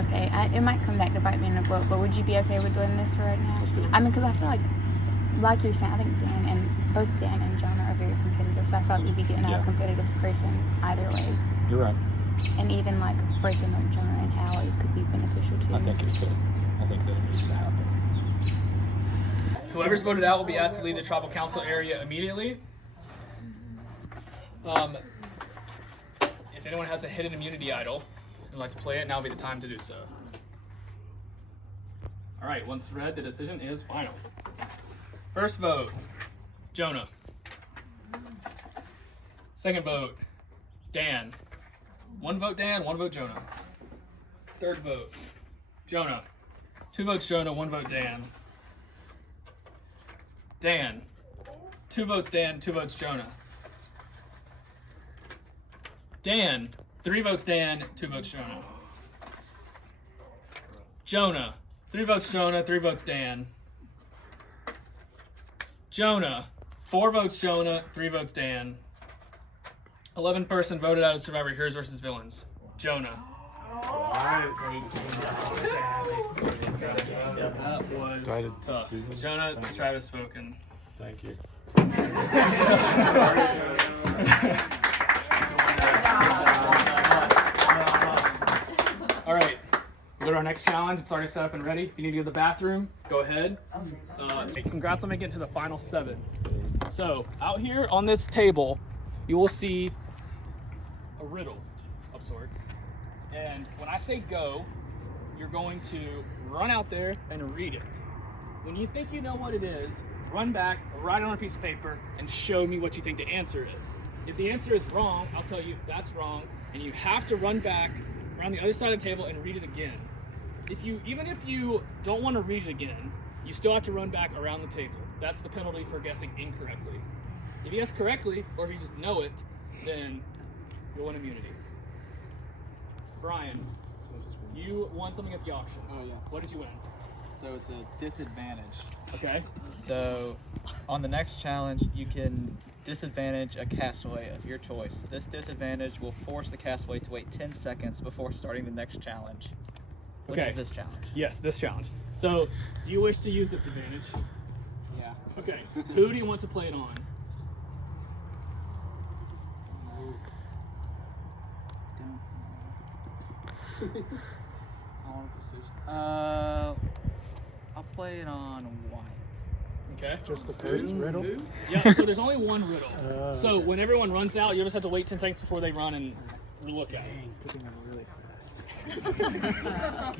Okay, it might come back to bite me in the butt, but would you be okay with doing this for right now? Let's do it. I mean, because I feel like you're saying, I think both Dan and Jonah are very competitive, so I feel like we'd be getting out a competitive person either way. You're right. And even like breaking up Jonah and Hallie could be beneficial too. I think it could. I think that it needs to happen. Whoever's voted out will be asked to leave the tribal council area immediately. If anyone has a hidden immunity idol and would like to play it, now would be the time to do so. All right, once read, the decision is final. First vote, Jonah. Second vote, Dan. 1 vote Dan, 1 vote Jonah. Third vote, Jonah. 2 votes Jonah, 1 vote Dan. Dan. 2 votes Dan, 2 votes Jonah. Dan. 3 votes Dan, 2 votes Jonah. Jonah. 3 votes Jonah, 3 votes Dan. Jonah. 4 votes Jonah, 3 votes Dan. 11 person voted out of Survivor Heroes vs. Villains. Jonah. That was tough. Jonah, Travis spoken. Thank you. next challenge. It's already set up and ready. If you need to go to the bathroom, go ahead. Congrats on making it to the final 7. So out here on this table, you will see a riddle of sorts. And when I say go, you're going to run out there and read it. When you think you know what it is, run back, write it on a piece of paper, and show me what you think the answer is. If the answer is wrong, I'll tell you that's wrong, and you have to run back around the other side of the table and read it again. Even if you don't want to read it again, you still have to run back around the table. That's the penalty for guessing incorrectly. If you guess correctly, or if you just know it, then you'll win immunity. Brian, you won something at the auction. Oh, yes. What did you win? So it's a disadvantage. Okay. So, on the next challenge, you can disadvantage a castaway of your choice. This disadvantage will force the castaway to wait 10 seconds before starting the next challenge. Which is this challenge. Yes, this challenge. So, do you wish to use this advantage? Yeah. Okay. Who do you want to play it on? I want a decision. I'll play it on Wyatt. Okay. Just the first riddle? Yeah, so there's only one riddle. So when everyone runs out, you'll just have to wait 10 seconds before they run and look at it. Really fast.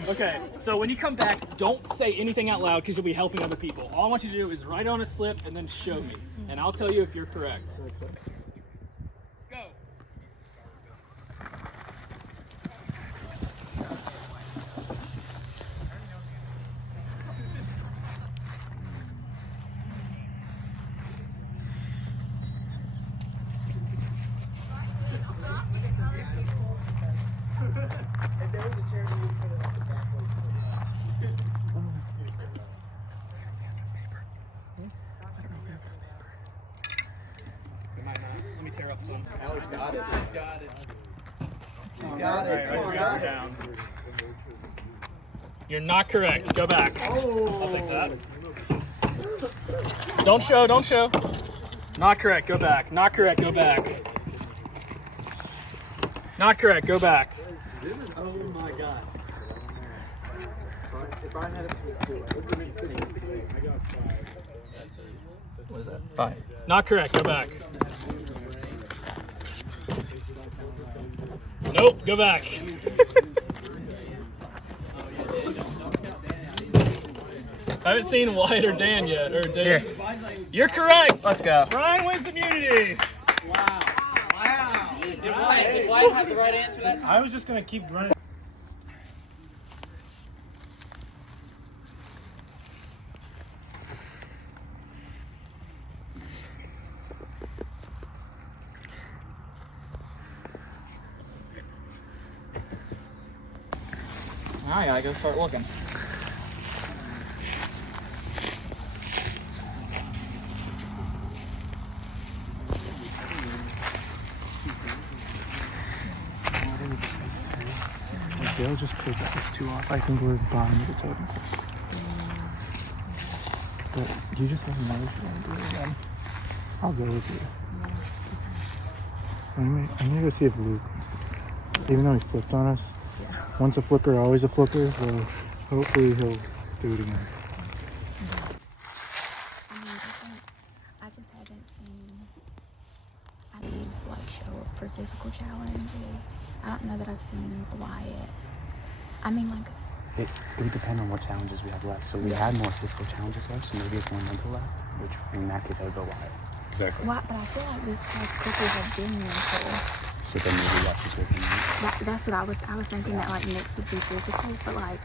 Okay, so when you come back, don't say anything out loud because you'll be helping other people. All I want you to do is write it on a slip and then show me. And I'll tell you if you're correct. Go. Let me tear up some. Alex got it. He's got it. He's All got right, it. write your answer down. You're not correct. Go back. I'll take that. Don't show, don't show. Not correct, go back. Not correct, go back. Not correct, go back. Oh my God. What is that? 5. Not correct, go back. Nope, go back. I haven't seen Wyatt or Dan yet. Or Dan. Here. You're correct. Let's go. Brian wins immunity. Wow. Wow. Did Wyatt have the right answer? I was just going to keep running. I gotta go start looking. Dale just pulled those 2 off. I think we're bottom of the totem. But you just let me know if you want to do it again. I'll go with you. I'm gonna go see if Luke wants to. Even though he flipped on us, once a flipper, always a flipper. So hopefully he'll do it again. I just haven't seen any like show up for physical challenges. I don't know that I've seen Wyatt. I mean, like, It would depend on what challenges we have left. So we had more physical challenges left, so maybe it's more mental left, which in that case I would go Wyatt. Exactly. why? But I feel like these past clippers have been mental. So then maybe watch this with me. That's what I was thinking that like next would be physical, but like,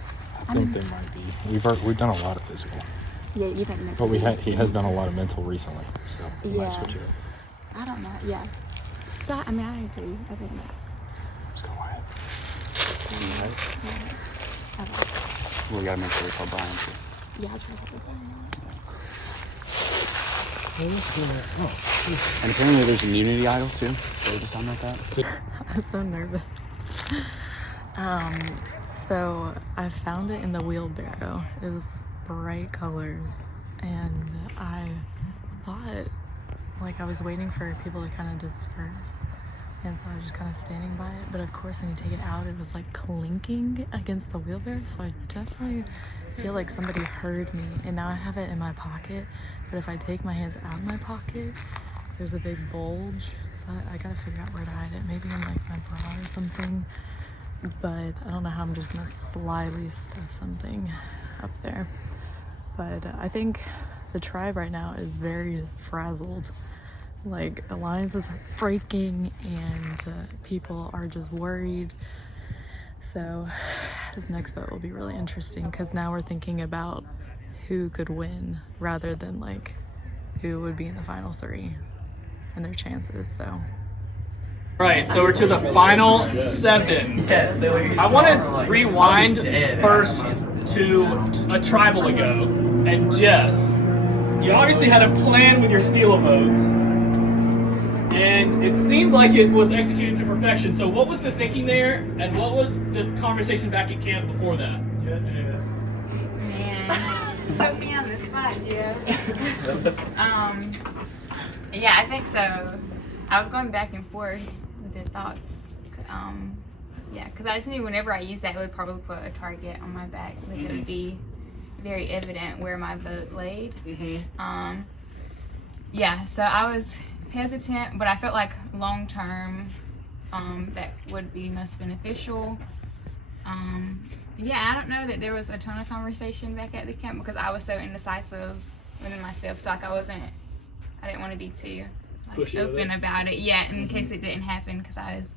I think they might be. We've done a lot of physical, yeah, you think next? but would be he has done a lot of mental recently, so we might Yeah. switch it up. I don't know. Yeah. So I mean, I agree. I think that. Let's go Wyatt. We gotta make sure we tell Brian too. Yeah, I try to help Brian. And apparently there's an immunity idol too. So just something like that. I'm so nervous. So I found it in the wheelbarrow. It was bright colors, and I thought, like, I was waiting for people to kind of disperse, and so I was just kind of standing by it. But of course, when you take it out, it was like clinking against the wheelbarrow, so I definitely feel like somebody heard me. And now I have it in my pocket, but if I take my hands out of my pocket, there's a big bulge, so I gotta figure out where to hide it. Maybe in like my bra or something, but I don't know how. I'm just gonna slyly stuff something up there. But I think the tribe right now is very frazzled. Like, alliances are breaking and people are just worried. So this next vote will be really interesting, because now we're thinking about who could win rather than like who would be in the final 3 and their chances. So Right, so we're to the final 7. I want to rewind first to a tribal ago. And Jess, you obviously had a plan with your steal a vote, and it seemed like it was executed to perfection. So what was the thinking there, and what was the conversation back at camp before that? Man, put me on the spot, Joe. Yeah, I think so. I was going back and forth with the thoughts. Yeah, because I just knew whenever I used that, it would probably put a target on my back, because it would be very evident where my vote laid. Yeah, so I was hesitant, but I felt like long term that would be most beneficial. Yeah, I don't know that there was a ton of conversation back at the camp, because I was so indecisive within myself. So like I didn't want to be too like, open about it. Yeah, in case it didn't happen, because I was.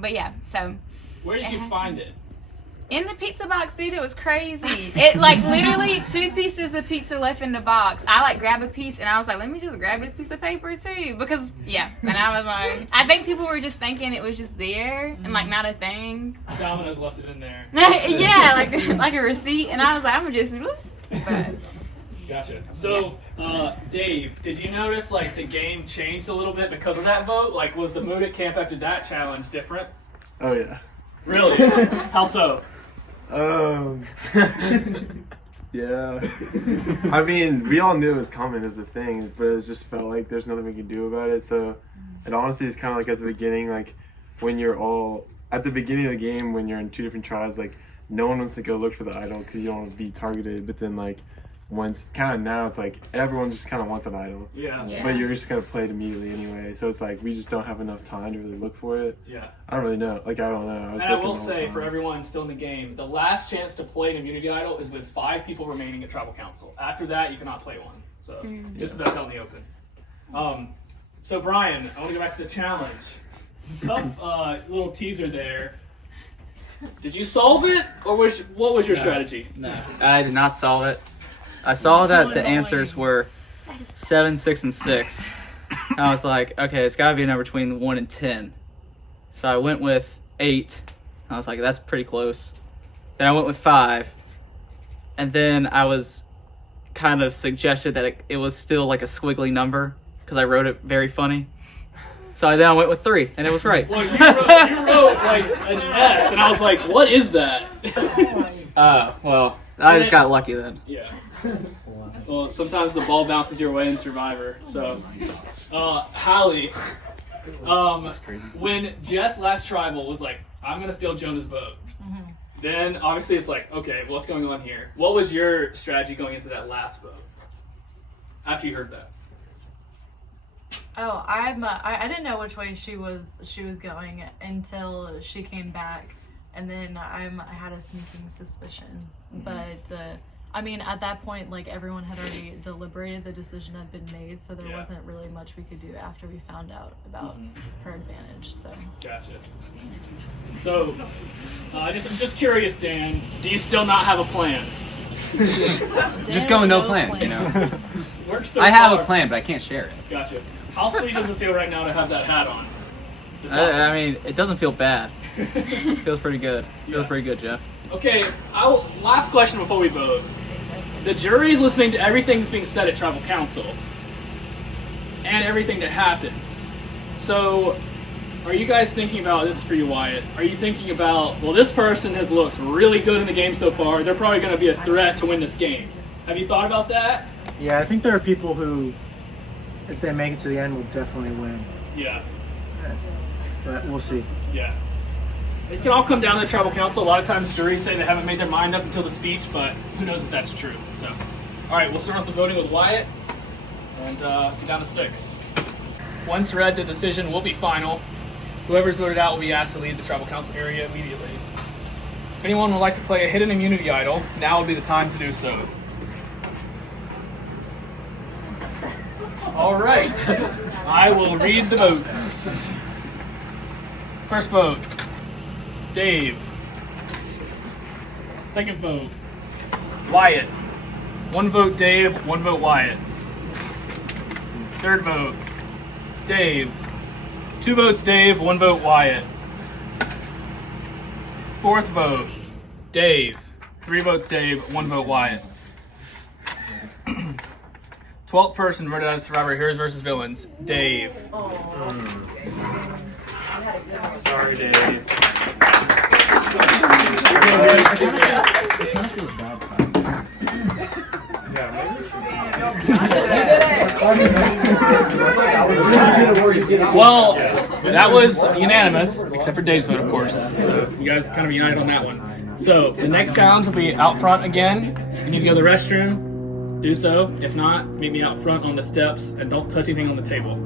But yeah, so. Where did you find it? In the pizza box, dude. It was crazy. It like literally 2 pieces of pizza left in the box. I like grabbed a piece and I was like, let me just grab this piece of paper too, because yeah. And I was like, I think people were just thinking it was just there and like not a thing. Domino's left it in there. Yeah, like a receipt. And I was like, I'm just. But. Gotcha. So, Dave, did you notice like the game changed a little bit because of that vote? Like, was the mood at camp after that challenge different? Oh yeah. Really? How so? Yeah. I mean, we all knew it was coming as the thing, but it just felt like there's nothing we could do about it. So, it honestly is kind of like at the beginning, like when you're all at the beginning of the game, when you're in 2 different tribes, like no one wants to go look for the idol because you don't want to be targeted. But then like once kind of now it's like everyone just kind of wants an idol. Yeah. But you're just gonna play it immediately anyway. So it's like we just don't have enough time to really look for it. Yeah. I don't really know. Like I don't know. And I will say for everyone still in the game, the last chance to play an immunity idol is with 5 people remaining at tribal council. After that, you cannot play one. So just that's out in the open. So Brian, I want to go back to the challenge. Tough little teaser there. Did you solve it, or what was your strategy? No, I did not solve it. I saw that the answers were 7, 6, and 6. And I was like, okay, it's got to be a number between 1 and 10. So I went with 8. I was like, that's pretty close. Then I went with 5. And then I was kind of suggested that it was still like a squiggly number because I wrote it very funny. So then I went with 3, and it was right. Well, you wrote like an S, and I was like, what is that? Well, I just got lucky then. Yeah. Well, sometimes the ball bounces your way in Survivor. So, Hallie, when Jess last tribal was like, I'm going to steal Jonah's vote, then obviously it's like, okay, what's going on here? What was your strategy going into that last vote after you heard that? Oh, I didn't know which way she was going until she came back, and then I had a sneaking suspicion. But I mean, at that point, like everyone had already deliberated, the decision had been made, so there wasn't really much we could do after we found out about her advantage. So. Gotcha. So, I'm just curious, Dan. Do you still not have a plan? Just go with no plan, you know. Works so I have far. a plan, but I can't share it. Gotcha. How sweet does it feel right now to have that hat on? I mean, it doesn't feel bad. It feels pretty good. Feels pretty good, Jeff. Okay, last question before we vote. The jury is listening to everything that's being said at tribal council and everything that happens. So, are you guys thinking about, this is for you, Wyatt, are you thinking about, well, this person has looked really good in the game so far, they're probably going to be a threat to win this game. Have you thought about that? Yeah, I think there are people who, if they make it to the end, will definitely win. Yeah. but we'll see. Yeah. It can all come down to the tribal council. A lot of times juries say they haven't made their mind up until the speech, but who knows if that's true. So, all right, we'll start off the voting with Wyatt and get down to 6. Once read, the decision will be final. Whoever's voted out will be asked to leave the tribal council area immediately. If anyone would like to play a hidden immunity idol, now would be the time to do so. All right, I will read the votes. First vote, Dave. Second vote, Wyatt. 1 vote Dave, 1 vote Wyatt. Third vote, Dave. 2 votes Dave, 1 vote Wyatt. Fourth vote, Dave. 3 votes Dave, 1 vote Wyatt. 12th person voted as Survivor Heroes vs. Villains, Dave. Sorry, Dave. Well, that was unanimous, except for Dave's vote, of course. So you guys kind of united on that one. So the next challenge will be out front again. You need to go to the restroom, do so. If not, meet me out front on the steps and don't touch anything on the table.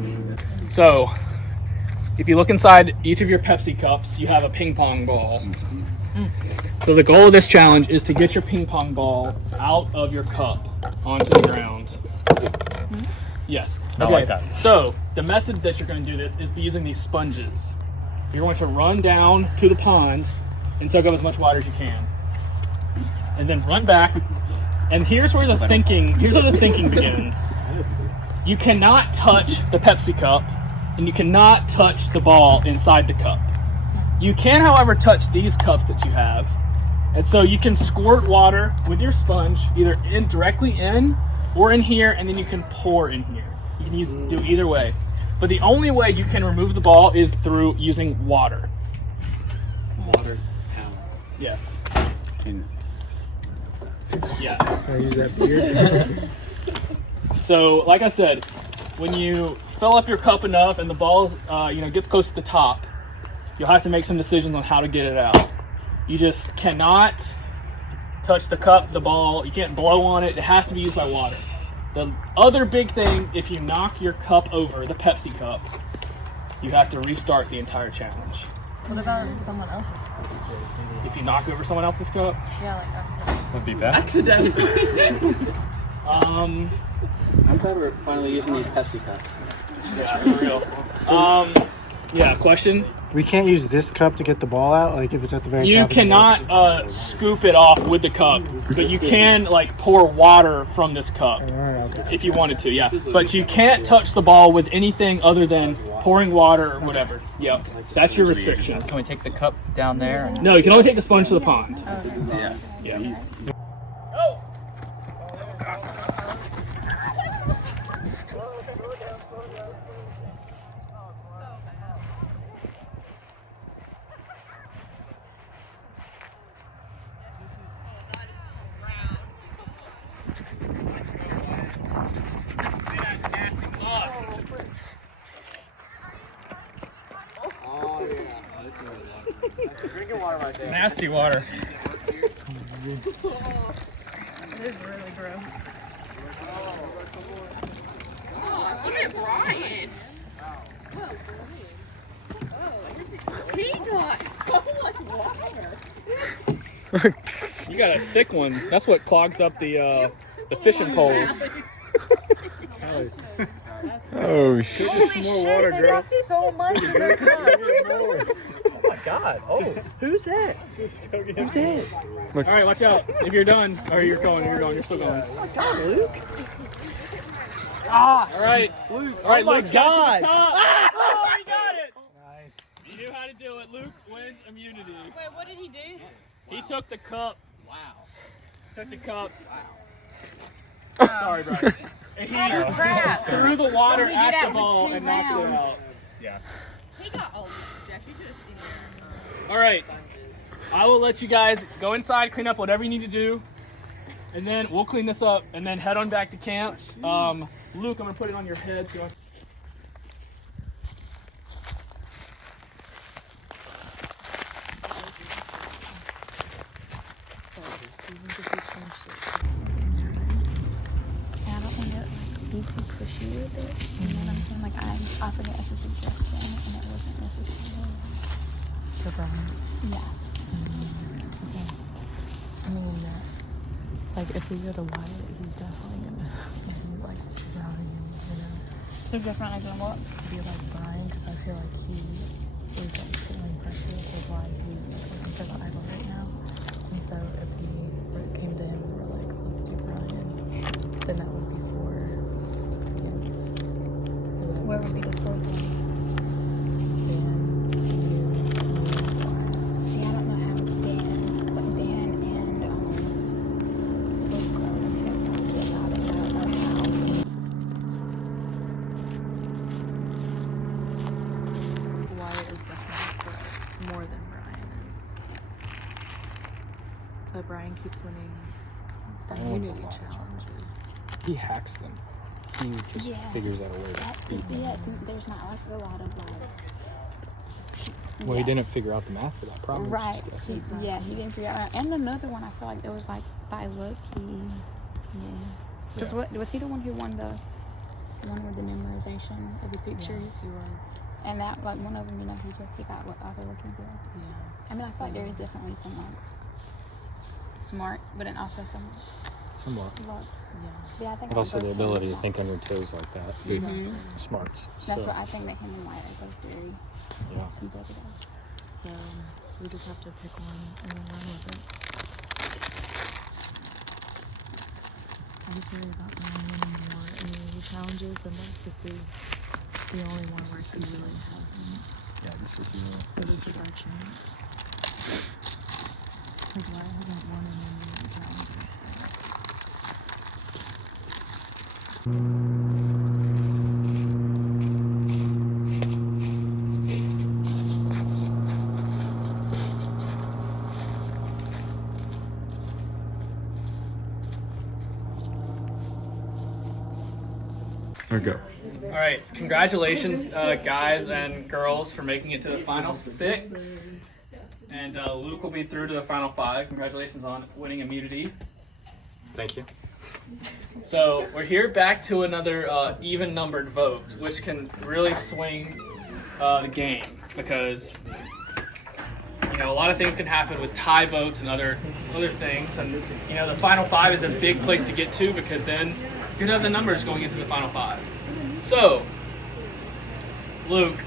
So if you look inside each of your Pepsi cups, you have a ping pong ball. So the goal of this challenge is to get your ping pong ball out of your cup onto the ground. Yes. I like that. So the method that you're going to do this is be using these sponges. You're going to run down to the pond and soak up as much water as you can, and then run back. And here's where the thinking begins. You cannot touch the Pepsi cup, and you cannot touch the ball inside the cup. You can, however, touch these cups that you have. And so you can squirt water with your sponge either directly in or in here, and then you can pour in here. You can do either way. But the only way you can remove the ball is through using water. Water. Yes. Yeah. Can I use that beer? So, like I said, when you fill up your cup enough and the ball gets close to the top, you'll have to make some decisions on how to get it out. You just cannot touch the cup, the ball. You can't blow on it. It has to be used by water. The other big thing, if you knock your cup over, the Pepsi cup, you have to restart the entire challenge. What about someone else's cup? If you knock over someone else's cup? Yeah, like accidentally. Would be bad. Accidentally. I'm glad we're finally using these Pepsi cups. Yeah, for real. Yeah, question? We can't use this cup to get the ball out, like if it's at the very You top. cannot scoop it off with the cup, but you can pour water from this cup if you wanted to, yeah. But you can't touch the ball with anything other than pouring water or whatever. Yep, that's your restriction. Can we take the cup down there? No, you can only take the sponge to the pond. Yeah. Yeah. Drinking water right there. Nasty water. It is really gross. Look at Bryant. He got so much water. You got a thick one. That's what clogs up the fishing poles. Oh shit! Holy shit, they got so much in their cups. Oh my god. Oh, who's that? Just go get Who's that? All right, watch out. If you're done, or you're going, you're still going. Oh my god, Luke. Ah, all right, Luke. All right, Oh my Luke, got god. to the top. Oh, he got it. Nice. You knew how to do it. Luke wins immunity. Wait, what did he do? He took the cup. Wow. Took the cup. Wow. Sorry, Brian. And he threw the water at the ball and knocked it out. Yeah. He got old, Jeff. You should have seen that. All right. I will let you guys go inside, clean up whatever you need to do, and then we'll clean this up and then head on back to camp. Luke, I'm gonna put it on your head. So For Brian? Yeah. Okay. I mean, like, if we go to Wyatt, he's definitely gonna be, like, routing him, you know? He's definitely gonna what? Be like Brian, because I feel like he is, like, feeling pressure, which is why he's looking for the idol right now. And so if we came to him and were like, let's do Brian, then that would be for against whoever. Where would be the fourth one? See, I don't know how Dan, but Dan and Luke are definitely about it. I don't know how. Wyatt is definitely a threat more than Brian is. But Brian keeps winning the Brian wins a unity lot of challenges. He hacks them. He just Yeah. figures out a way to beat them. Yeah, so there's not like a lot of like. Well, he didn't figure out the math for that problem. Right. Yeah, he didn't figure out. And another one, I feel like it was like by luck. Yes. Because Yeah. what was he the one who won the one with the memorization of the pictures? He was. And that like one of them, you know, he got what other looking for. Yeah. I mean, I feel like there is definitely some like smarts, but then also some Somewhat. luck. Yeah. Yeah, I think But also both the have ability to luck. think on your toes like that is Mhm. smarts. That's So, what I think that him and Wyatt are both very yeah. competitive. So we just have to pick one and then run with it. I just worry about Ryan winning more immunity challenges, and like this is the only one where he really hasn't. Yeah, this is your. So this is our chance. Because Wyatt hasn't won any immunity challenges. So. There we go. All right, congratulations, guys and girls, for making it to the final 6. And Luke will be through to the final 5. Congratulations on winning immunity. Thank you. So we're here back to another even-numbered vote, which can really swing the game because you know a lot of things can happen with tie votes and other things. And you know the final 5 is a big place to get to because then you're gonna have the numbers going into the final 5. So, Luke,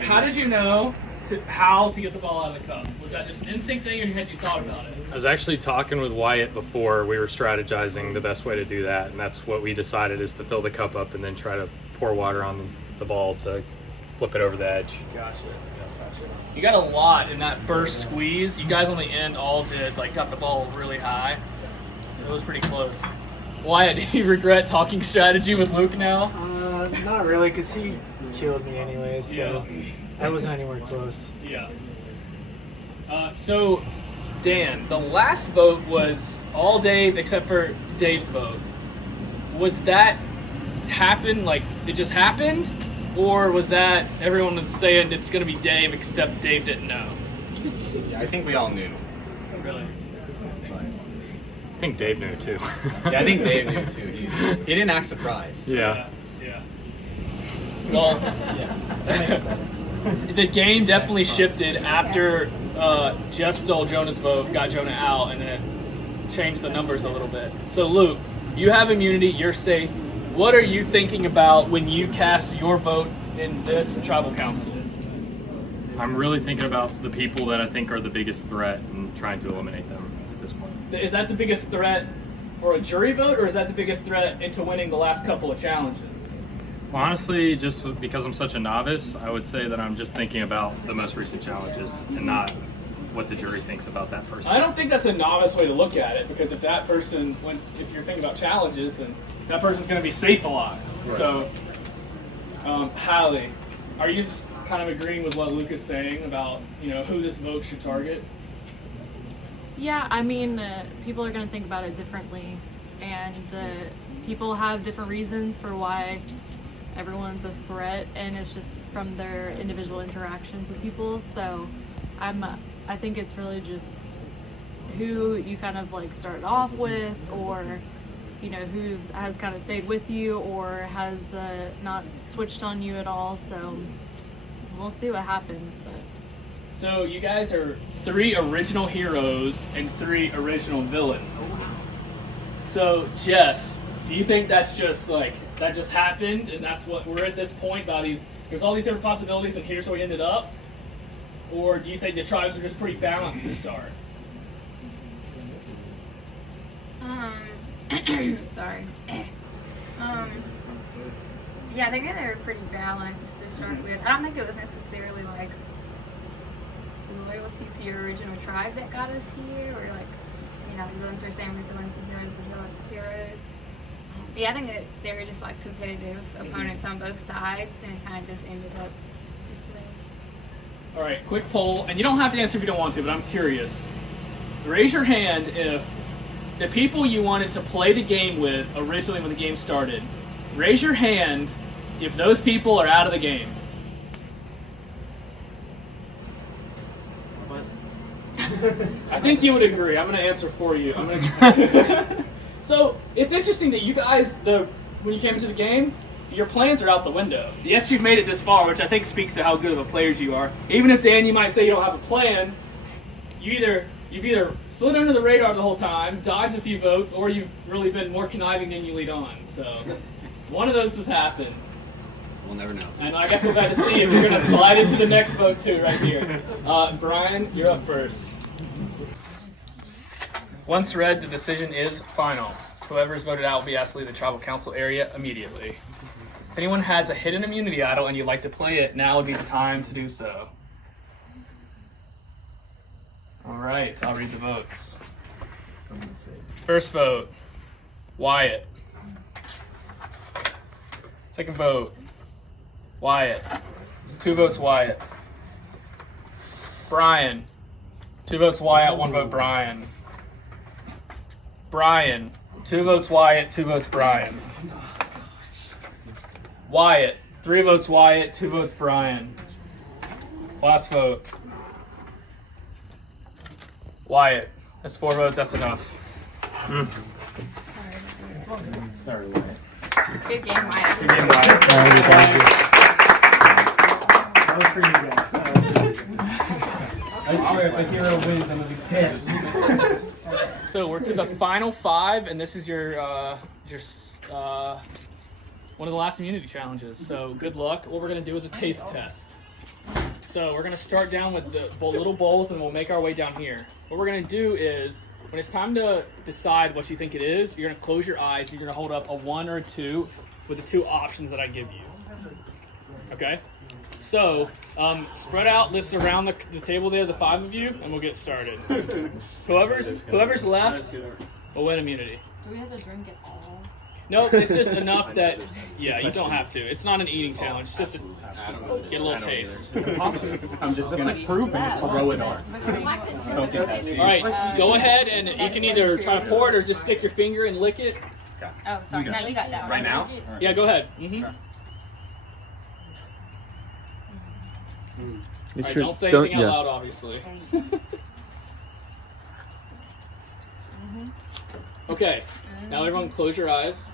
how did you know how to get the ball out of the cup? Was that just an instinct thing, or had you thought about it? I was actually talking with Wyatt before. We were strategizing the best way to do that, and that's what we decided is to fill the cup up and then try to pour water on the ball to flip it over the edge. Gotcha. You got a lot in that first squeeze. You guys on the end all got the ball really high. So it was pretty close. Wyatt, do you regret talking strategy with Luke now? Not really, because he killed me anyways, so Yeah. I wasn't anywhere close. Yeah. So, Dan, the last vote was all Dave except for Dave's vote. Was that happen, like, it just happened? Or was that everyone was saying it's going to be Dave except Dave didn't know? Yeah, I think we all knew. Really? I think Dave knew too. Yeah, I think Dave knew too. He didn't act surprised. Yeah. Yeah. Well, the game definitely shifted after Jess stole Jonah's vote, got Jonah out, and then it changed the numbers a little bit. So, Luke, you have immunity, you're safe. What are you thinking about when you cast your vote in this tribal council? I'm really thinking about the people that I think are the biggest threat and trying to eliminate them at this point. Is that the biggest threat for a jury vote, or is that the biggest threat into winning the last couple of challenges? Well, honestly, just because I'm such a novice, I would say that I'm just thinking about the most recent challenges and not what the jury thinks about that person. I don't think that's a novice way to look at it, because if that person wins, if you're thinking about challenges, then that person's going to be safe a lot. Right. So, Hallie, are you just kind of agreeing with what Luke is saying about who this vote should target? Yeah, I mean, people are going to think about it differently, and people have different reasons for why everyone's a threat, and it's just from their individual interactions with people. So I think it's really just who you kind of like started off with, or who has kind of stayed with you or has not switched on you at all. So we'll see what happens, but So you guys are 3 original heroes and 3 original villains. So Jess, do you think that's just like that just happened and that's what we're at this point about these? There's all these different possibilities and here's where we ended up, or do you think the tribes are just pretty balanced to start? Sorry. Yeah, I think that they were pretty balanced to start with. I don't think it was necessarily like loyalty to your original tribe that got us here, or like, you know, the villains were saying we're villains and heroes were heroes. But yeah, I think that they were just like competitive opponents on both sides, and it kind of just ended up this way. All right, quick poll, and you don't have to answer if you don't want to, but I'm curious. Raise your hand if the people you wanted to play the game with originally when the game started. Raise your hand if those people are out of the game. I think you would agree. I'm going to answer for you. So it's interesting that you guys, when you came into the game, your plans are out the window. Yes, you've made it this far, which I think speaks to how good of a players you are. Even if, Dan, you might say you don't have a plan, you've either slid under the radar the whole time, dodged a few votes, or you've really been more conniving than you lead on. So one of those has happened. We'll never know. And I guess we're about to see if you're going to slide into the next vote too, right here. Brian, you're up first. Once read, the decision is final. Whoever is voted out will be asked to leave the tribal council area immediately. If anyone has a hidden immunity idol and you'd like to play it, now would be the time to do so. All right, I'll read the votes. First vote, Wyatt. Second vote, Wyatt. It's 2 votes Wyatt. Brian. 2 votes Wyatt, 1 vote Brian. Brian. 2 votes Wyatt, 2 votes Brian. Wyatt. 3 votes Wyatt, 2 votes Brian. Last vote. Wyatt. That's 4 votes, that's enough. Sorry, Wyatt. Good game, Wyatt. Good game, Wyatt. That was for you guys. I swear, if a hero wins, I'm gonna be pissed. So we're to the final 5, and this is your one of the last immunity challenges. So good luck. What we're gonna do is a taste test. So we're gonna start down with the little bowls, and we'll make our way down here. What we're gonna do is, when it's time to decide what you think it is, you're gonna close your eyes. You're gonna hold up a 1 or a 2 with the 2 options that I give you. Okay. So, spread out, list around the table there, the 5 of you, and we'll get started. Whoever's left will win immunity. Do we have to drink it all? No, it's just enough that, yeah, you don't have to. It's not an eating challenge. It's just to get a little taste. It's impossible. I'm just going to prove and throw it on. All right, go ahead, and you can either try to pour it or just stick your finger and lick it. Oh, sorry. No, you got that one. Right now? Yeah, go ahead. Mm-hmm. All right, don't say anything out loud, obviously. Okay, now everyone close your eyes.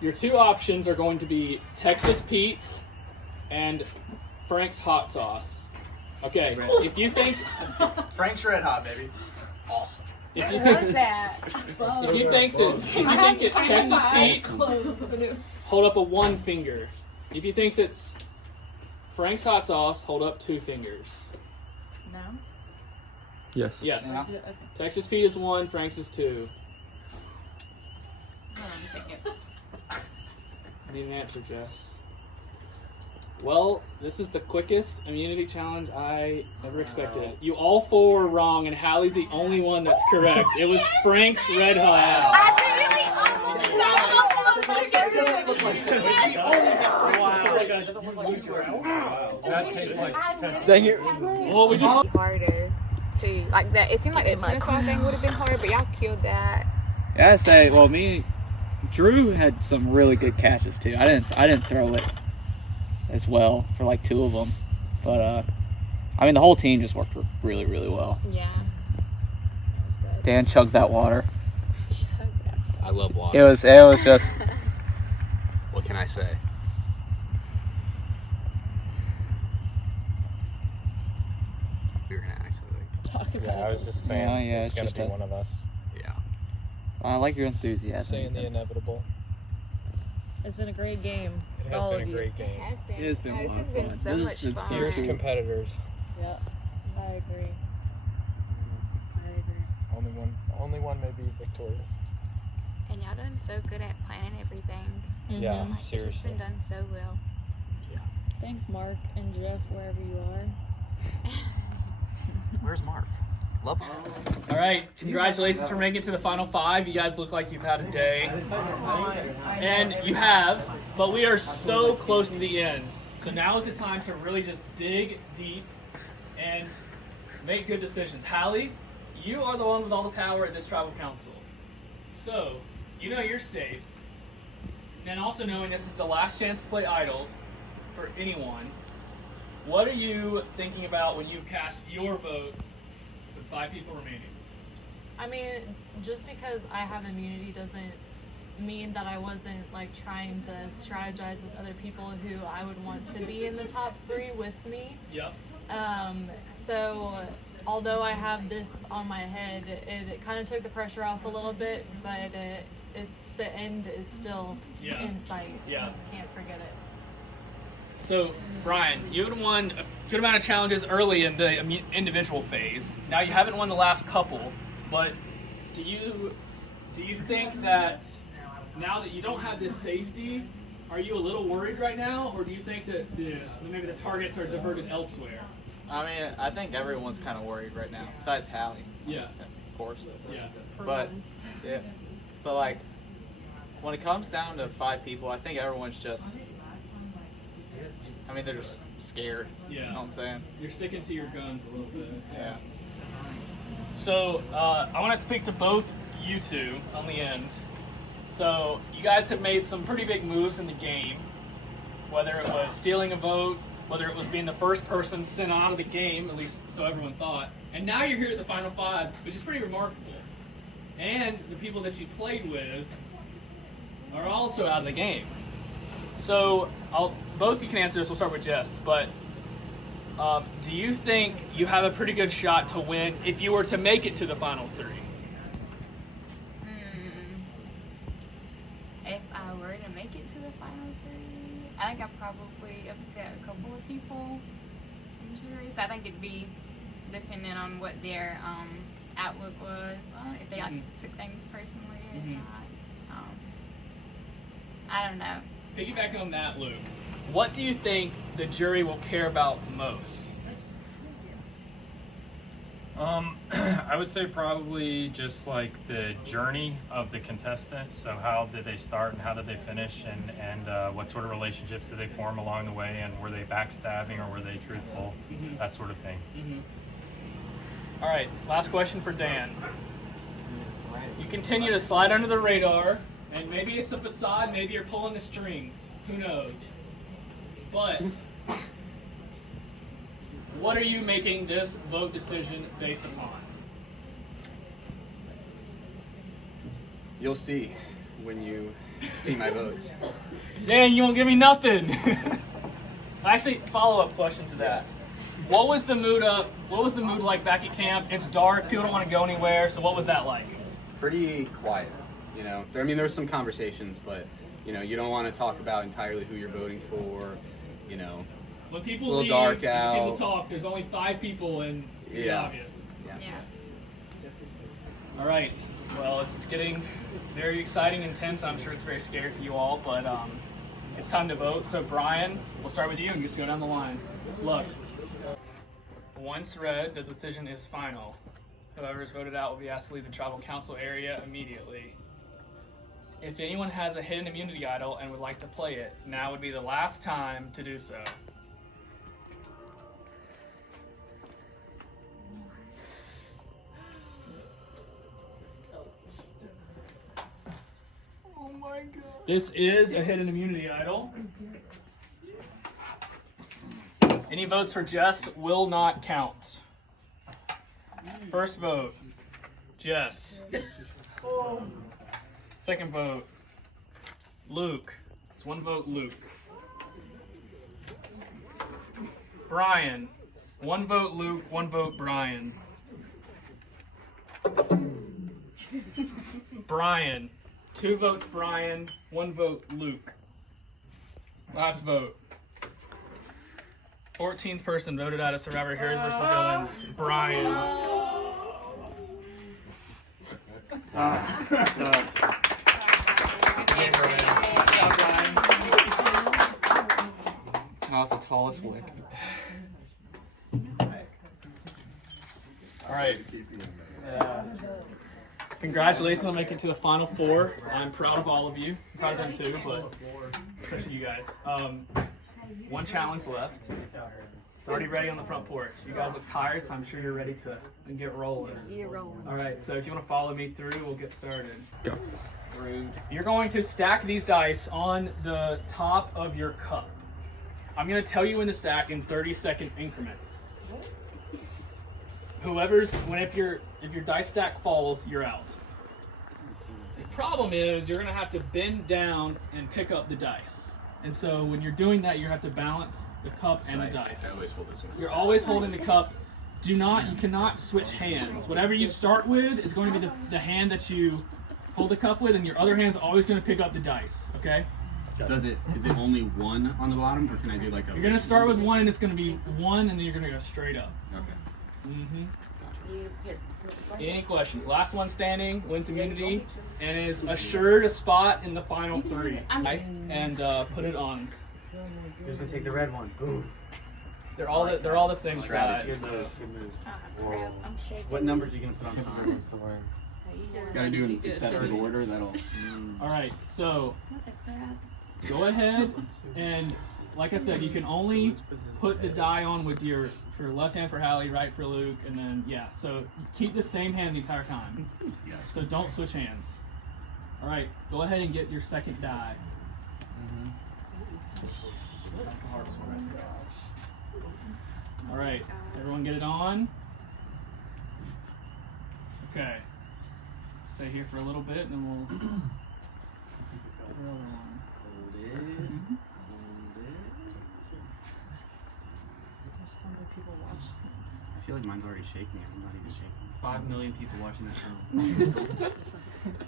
Your 2 options are going to be Texas Pete and Frank's Hot Sauce. Okay, if you think... Frank's Red Hot, baby. Awesome. If you think it's Texas Pete, hold up a 1 finger. If you think it's Frank's Hot Sauce, hold up 2 fingers. No? Yes. Yes. Yeah. Texas Pete is 1, Frank's is 2. Hold on a second. I need an answer, Jess. Well, this is the quickest immunity challenge I ever expected. You all 4 were wrong, and Hallie's the only one that's correct. It was Frank's Red Hot. That tastes like Dang it. Well, we just... harder to, like that. It seemed like the tennis ball thing would have been hard, but y'all killed that. Yeah, I say, well, Drew had some really good catches too. I didn't throw it as well for like 2 of them, but I mean the whole team just worked really, really well. Yeah. That was good. Dan chugged that water. I love water. It was just. What can I say? you're gonna actually talk about Yeah, I was just saying Well, yeah, it's it's gonna just be a- one of us. Yeah. I like your enthusiasm. Saying the Ethan. inevitable. It's been a great game. It with has all been a of you. great game. Has been. It has been Oh, a this lot has of been fun. so This much has been fun. so Fierce cool. competitors. Yeah, I agree. I agree. Only one may be victorious. And y'all done so good at planning everything. Yeah, Like, it's just seriously. been done so well. Thanks, Mark and Jeff, wherever you are. Where's Mark? Love him. All right, congratulations for making it to the final 5. You guys look like you've had a day. And you have, but we are so close to the end. So now is the time to really just dig deep and make good decisions. Hallie, you are the one with all the power at this tribal council. So, you know you're safe. And also knowing this is the last chance to play idols for anyone, what are you thinking about when you cast your vote with 5 people remaining? I mean, just because I have immunity doesn't mean that I wasn't like trying to strategize with other people who I would want to be in the top 3 with me. Yep. So although I have this on my head, it kind of took the pressure off a little bit, but it's the end is still in sight. Yeah. Can't forget it. So, Brian, you had won a good amount of challenges early in the individual phase. Now you haven't won the last couple, but do you think that now that you don't have this safety, are you a little worried right now, or do you think that maybe the targets are diverted elsewhere? I mean, I think everyone's kind of worried right now, besides Hallie. Yeah. Of course. Yeah. But yeah, but like when it comes down to 5 people, I think everyone's just. I mean, they're just scared. Yeah. You know what I'm saying? You're sticking to your guns a little bit. Yeah. So, I want to speak to both you two on the end. So, you guys have made some pretty big moves in the game, whether it was stealing a vote, whether it was being the first person sent out of the game, at least so everyone thought. And now you're here at the final 5, which is pretty remarkable. And the people that you played with are also out of the game. So, both you can answer this. We'll start with Jess. But do you think you have a pretty good shot to win if you were to make it to the final 3? If I were to make it to the final 3, I think I probably upset a couple of people in jury. So I think it'd be dependent on what their outlook was, if they took things personally or not. I don't know. Piggybacking on that, Luke, what do you think the jury will care about most? I would say probably just like the journey of the contestants. So how did they start and how did they finish, and what sort of relationships did they form along the way, and were they backstabbing or were they truthful, that sort of thing. All right, last question for Dan. You continue to slide under the radar, and maybe it's a facade, maybe you're pulling the strings, who knows? But what are you making this vote decision based upon? You'll see when you see my votes. Dan, you won't give me nothing. Actually, follow-up question to that. What was the mood like back at camp? It's dark, people don't want to go anywhere, so what was that like? Pretty quiet, you know. I mean, there were some conversations, but, you know, you don't want to talk about entirely who you're voting for, you know. When It's people a little leave, dark when out. people talk, there's only 5 people, and it's pretty obvious. Yeah. All right. Well, it's getting very exciting, intense. I'm sure it's very scary for you all, but it's time to vote. So, Brian, we'll start with you and just go down the line. Look. Once read, the decision is final. Whoever is voted out will be asked to leave the tribal council area immediately. If anyone has a hidden immunity idol and would like to play it, now would be the last time to do so. Oh my god. This is a hidden immunity idol. Any votes for Jess will not count. First vote, Jess. Second vote, Luke. It's 1 vote, Luke. Brian, 1 vote Luke, 1 vote Brian. Brian. 2 votes Brian, 1 vote Luke. Last vote. 14th person voted out of Survivor Heroes vs. Villains. Brian. That was the tallest wick. All right. Congratulations on making it to the final 4. I'm proud of all of you. I'm proud of them too, but especially you guys. 1 challenge left. It's already ready on the front porch. You guys look tired, so I'm sure you're ready to get rolling. Get rolling. All right, so if you want to follow me through, we'll get started. Go. You're going to stack these dice on the top of your cup. I'm going to tell you when to stack in 30-second increments. If your dice stack falls, you're out. The problem is you're going to have to bend down and pick up the dice. And so when you're doing that, you have to balance the cup and the dice. I always hold this one. You're always holding the cup. You cannot switch hands. Whatever you start with is going to be the hand that you hold the cup with, and your other hand's always going to pick up the dice, okay? Is it only 1 on the bottom, or can I do like a... You're going to start with 1, and it's going to be 1, and then you're going to go straight up. Okay. Any questions? Last one standing wins immunity and is assured a spot in the final 3. And put it on. Who's gonna take the red one? Ooh. They're all the same size. Good move. What numbers are you gonna put on top? Gotta do it in successive order. That'll. All right, so go ahead and, like I said, you can only put the die on with your left hand for Hallie, right for Luke, and then so keep the same hand the entire time. Yes. So don't switch hands. All right, go ahead and get your second die. That's the hardest one, I think. All right, everyone get it on. Okay. Stay here for a little bit, and then we'll get your other one. There's so many people watching. I feel like mine's already shaking. I'm not even shaking. 5 million people watching that show.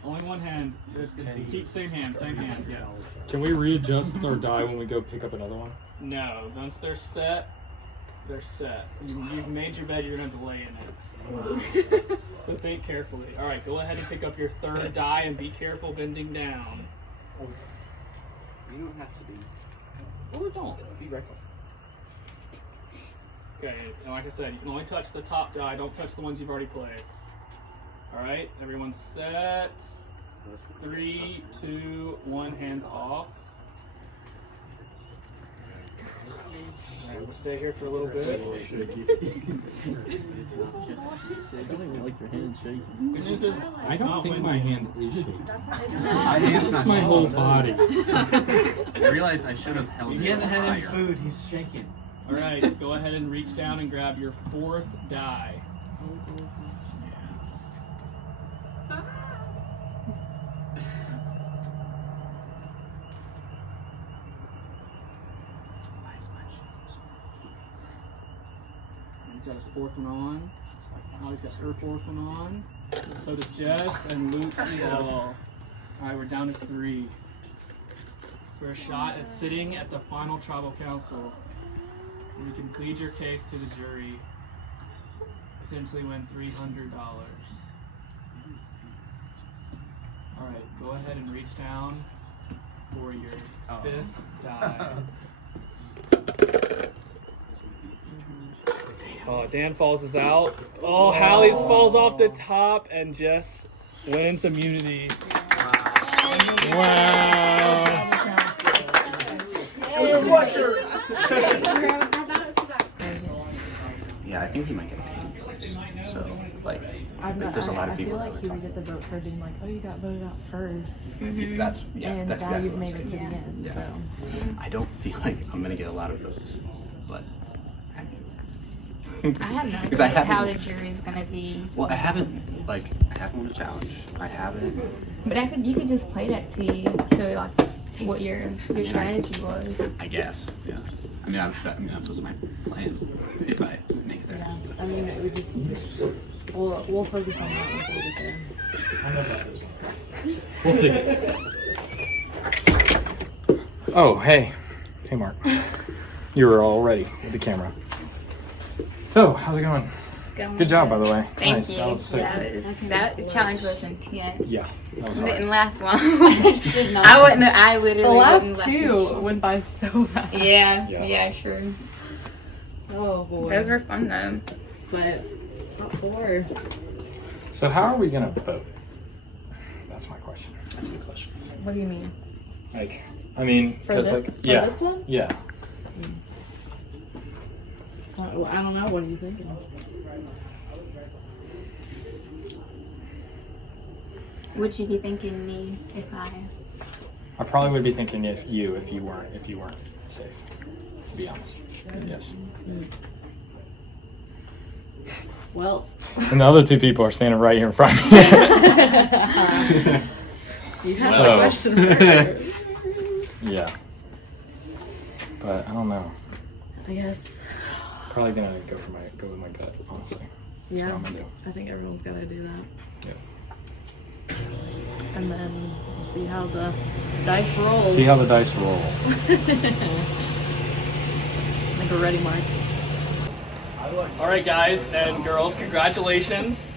Only one hand. Keep same hand, yeah. Can we readjust our die when we go pick up another one? No, once they're set, they're set. You've made your bed, you're going to lay in it. So think carefully. All right, go ahead and pick up your 3rd die and be careful bending down. You don't have to be. Or don't. Be reckless. Okay, and like I said, you can only touch the top die. Don't touch the ones you've already placed. All right, everyone's set. 3, 2, 1, hands off. All right, we'll stay here for a little bit. Good news is, I don't think my hand is shaking. My hand's not It's my whole body. I realized I should have held it. He hasn't had any higher. food. He's shaking. All right, go ahead and reach down and grab your 4th die. He's got his 4th one on. Holly's got her 4th one on. So does Jess and Luke's all. Alright, we're down to 3. For a shot at sitting at the final tribal council. You can plead your case to the jury. Potentially win $300. Alright, go ahead and reach down for your 5th die. Oh, Dan Falls is out. Oh, Hallie's falls off the top, and Jess wins immunity. Wow. It was a sweatshirt. Yeah, I think he might get paid votes. So, like, there's a lot of people. I feel like he would get the vote for being like, oh, you got voted out first. That's And that's now exactly you've what I'm made it saying. to the end. Yeah. So I don't feel like I'm gonna get a lot of votes, but I have no because I idea how the haven't. jury's gonna be. Well, I haven't won a challenge. I haven't. But you could just play that to you. So like what your strategy was. I guess. Yeah. I mean, that's what's my plan if I make it there. Yeah, I mean, we just we'll focus on that once we get there. I know about this one. We'll see. Oh, hey. Hey, Mark. You were all ready with the camera. So, how's it going? Good job, by the way. Thank nice. you. That was sick. That challenge was intense. Yeah, that was It hard. didn't last long. Did not. I literally The last wouldn't two last went by so fast. Yeah, sure. Oh boy. Those were fun though. But top 4. So, how are we going to vote? That's my question. That's a good question. What do you mean? Like, I mean, For 'cause, this- like, for yeah. this one? Yeah. Well, I don't know. What are you thinking? Would you be thinking me if I? I probably would be thinking if you weren't safe, to be honest. Yes. Well. And the other two people are standing right here in front of me. You have the question first. Yeah. But I don't know. I guess. Probably gonna go with my gut, honestly. That's Yeah. what I'm gonna do. I think everyone's got to do that. Yeah. And then we'll see how the dice roll. See how the dice roll. I think we're ready, Mark. All right, guys and girls, congratulations.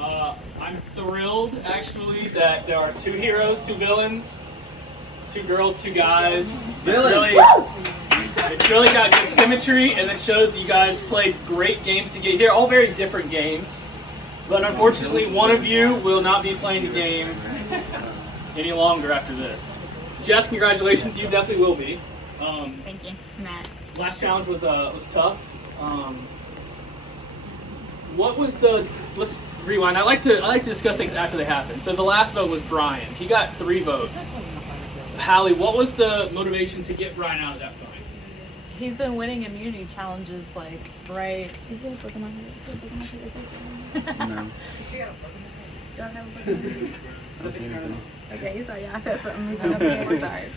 I'm thrilled, actually, that there are 2 heroes, 2 villains, 2 girls, 2 guys. It's really got good symmetry, and it shows that you guys played great games to get here. All very different games. But unfortunately, one of you will not be playing the game any longer after this. Jess, congratulations. You definitely will be. Thank you, Matt. Last challenge was tough. What was the? Let's rewind. I like to discuss things after they happen. So the last vote was Brian. He got 3 votes. Hallie, what was the motivation to get Brian out at that point? He's been winning immunity challenges, like, right? Is this looking like No. Okay, sorry, I felt something moving up here. Sorry.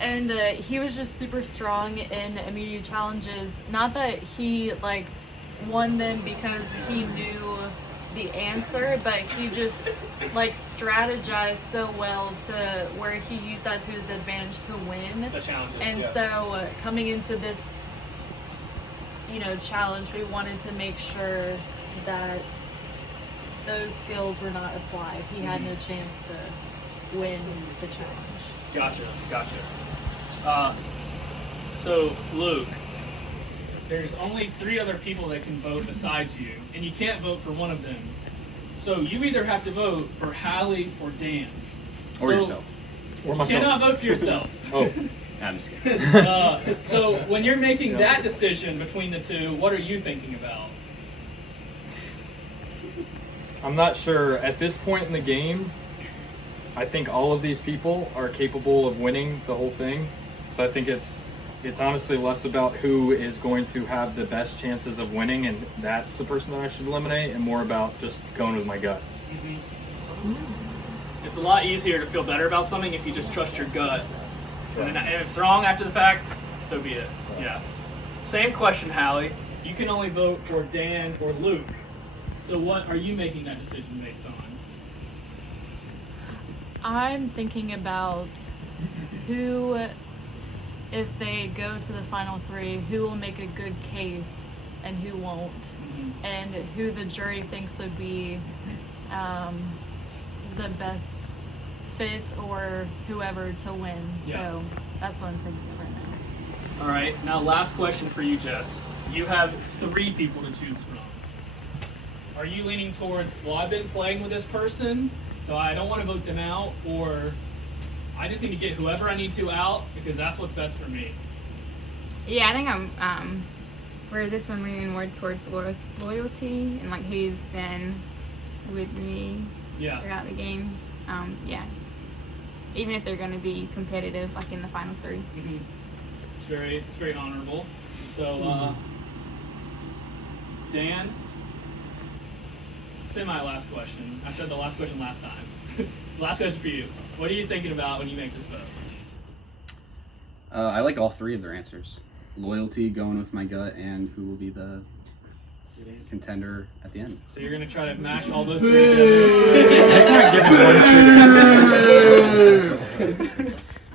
And he was just super strong in immunity challenges. Not that he like won them because he knew the answer, but he just like strategized so well to where he used that to his advantage to win. The challenges, And yeah. so coming into this, challenge, we wanted to make sure that those skills were not applied. He had no chance to win the challenge. Gotcha. So Luke, there's only 3 other people that can vote besides you, and you can't vote for one of them. So you either have to vote for Hallie or Dan. Or yourself. Or You myself. cannot vote for yourself. Oh, I'm just kidding. So when you're making that decision between the 2, what are you thinking about? I'm not sure. At this point in the game, I think all of these people are capable of winning the whole thing. So I think it's honestly less about who is going to have the best chances of winning, and that's the person that I should eliminate, and more about just going with my gut. It's a lot easier to feel better about something if you just trust your gut. And if it's wrong after the fact, so be it. Yeah. Same question, Hallie. You can only vote for Dan or Luke. So what are you making that decision based on? I'm thinking about who, if they go to the final 3, who will make a good case and who won't, and who the jury thinks would be the best fit or whoever to win. Yeah. So that's what I'm thinking of right now. All right. Now, last question for you, Jess. You have 3 people to choose from. Are you leaning towards, well, I've been playing with this person, so I don't want to vote them out, or I just need to get whoever I need to out because that's what's best for me? Yeah, I think I'm for this one leaning more towards loyalty and like who's been with me throughout the game. Yeah, even if they're going to be competitive, like in the final 3. It's very honorable. So, Dan, semi-last question. I said the last question last time. Last question for you. What are you thinking about when you make this vote? I like all three of their answers. Loyalty, going with my gut, and who will be the contender at the end. So you're gonna try to mash all those three together.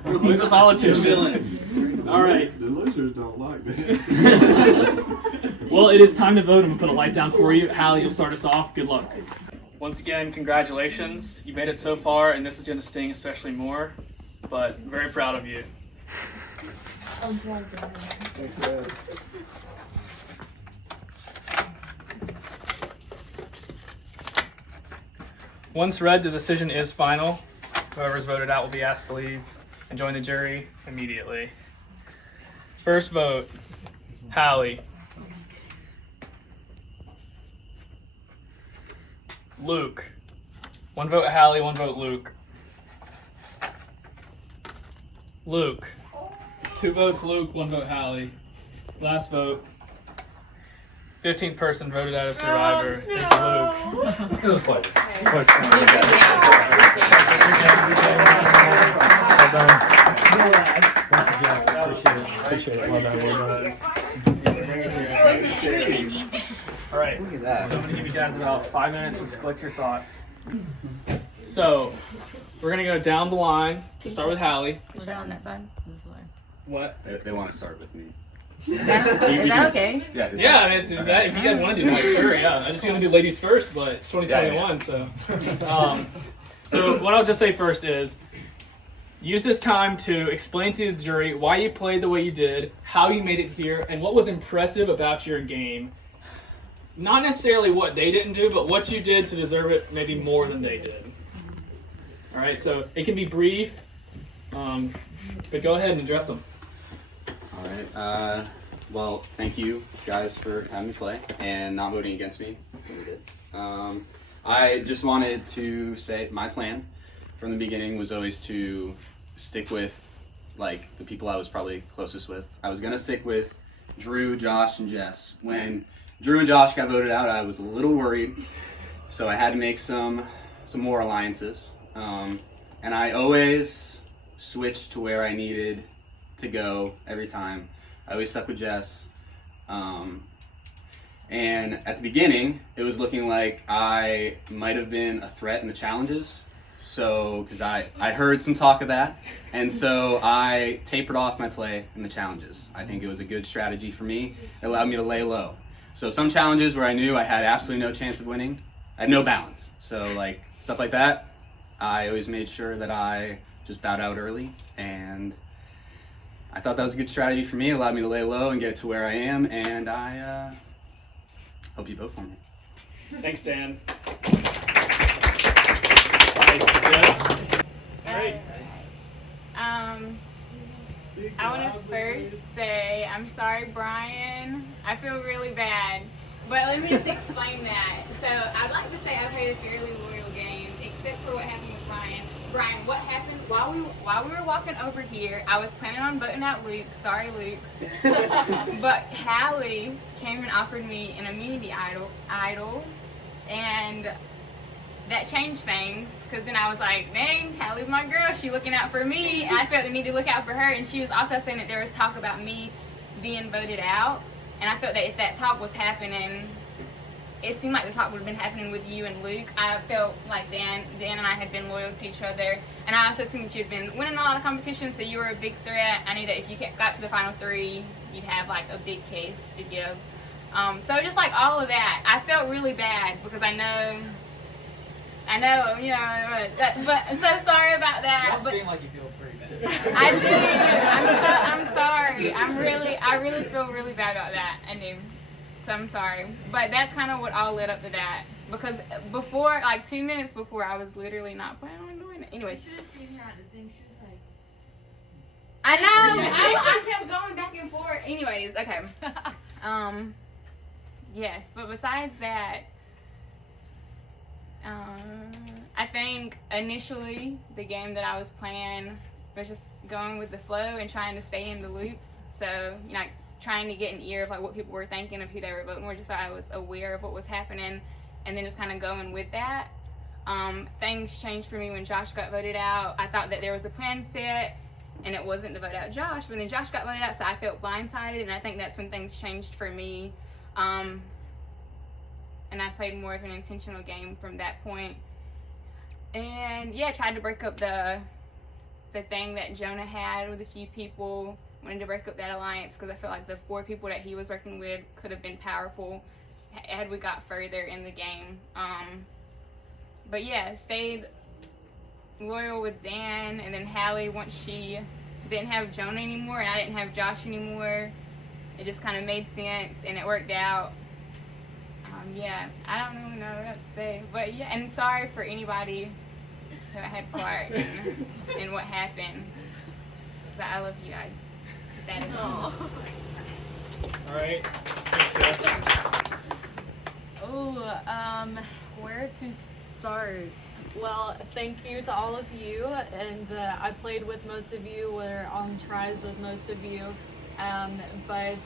Who's a politician? All right. The losers don't like that. Well, it is time to vote. I'm gonna put a light down for you. Hallie, you'll start us off. Good luck. Once again, congratulations. You made it so far, and this is gonna sting especially more. But very proud of you. Once read, the decision is final. Whoever's voted out will be asked to leave and join the jury immediately. First vote, Hallie. Luke. One vote Hallie, one vote Luke. Luke. 2 votes Luke, 1 vote Hallie. Last vote. 15th person voted out of Survivor is Luke. It was a pleasure. Appreciate it. Well done. All right. Look at that. So I'm gonna give you guys about 5 minutes just to collect your thoughts. So we're gonna go down the line to start with Hallie. We're down that side. This way. What? They want to start with me. Is that okay? Yeah. Yeah, I mean, is that, if you guys want to do that, sure, yeah. I'm just going to do ladies first, but it's 2021, so. So what I'll just say first is, use this time to explain to the jury why you played the way you did, how you made it here, and what was impressive about your game. Not necessarily what they didn't do, but what you did to deserve it maybe more than they did. All right, so it can be brief, but go ahead and address them. All right. Well, thank you guys for having me play and not voting against me when you did. I just wanted to say my plan from the beginning was always to stick with like the people I was probably closest with. I was gonna stick with Drew, Josh, and Jess. When Drew and Josh got voted out, I was a little worried, so I had to make some more alliances. And I always switched to where I needed to go every time. I always stuck with Jess. And at the beginning, it was looking like I might have been a threat in the challenges. So, because I heard some talk of that. And so I tapered off my play in the challenges. I think it was a good strategy for me. It allowed me to lay low. So some challenges where I knew I had absolutely no chance of winning, I had no balance. So like stuff like that, I always made sure that I just bowed out early, and I thought that was a good strategy for me. It allowed me to lay low and get to where I am, and I hope you vote for me. Thanks, Dan. Yes. All right. I want to first say I'm sorry, Brian. I feel really bad, but let me just explain that. So I'd like to say I played a fairly loyal game, except for what happened with Brian. Brian, what happened while we were walking over here? I was planning on voting out Luke. Sorry, Luke. But Hallie came and offered me an immunity idol, and that changed things, because then I was like, dang, Hallie's my girl, she looking out for me, and I felt the need to look out for her. And she was also saying that there was talk about me being voted out, and I felt that if that talk was happening, it seemed like the talk would have been happening with you and Luke. I felt like Dan and I had been loyal to each other, and I also seen that you'd been winning a lot of competitions, so you were a big threat. I knew that if you got to the final 3, you'd have like a big case to give. So just like all of that, I felt really bad, because I know, you know, but I'm so sorry about that. You seem like you feel pretty bad. I do. I'm sorry. I really feel really bad about that. I do. So I'm sorry. But that's kind of what all led up to that. Because before, like 2 minutes before, I was literally not planning on doing it. Anyways. I know. I kept going back and forth. Anyways, okay. Yes, but besides that, I think initially the game that I was playing was just going with the flow and trying to stay in the loop. So, you know, trying to get an ear of like what people were thinking of who they were voting for, just so I was aware of what was happening, and then just kind of going with that. Things changed for me when Josh got voted out. I thought that there was a plan set and it wasn't to vote out Josh, but then Josh got voted out, so I felt blindsided, and I think that's when things changed for me. And I played more of an intentional game from that point. And yeah, tried to break up the thing that Jonah had with a few people. Wanted to break up that alliance because I felt like the 4 people that he was working with could have been powerful had we got further in the game. But yeah, stayed loyal with Dan, and then Hallie, once she didn't have Jonah anymore and I didn't have Josh anymore, it just kind of made sense and it worked out. Yeah, I don't really know what else to say, but yeah, and sorry for anybody who had part in what happened, but I love you guys. That is all. All right. Thanks, Jess. Oh, where to start? Well, thank you to all of you, and I played with most of you, we're on tries with most of you, but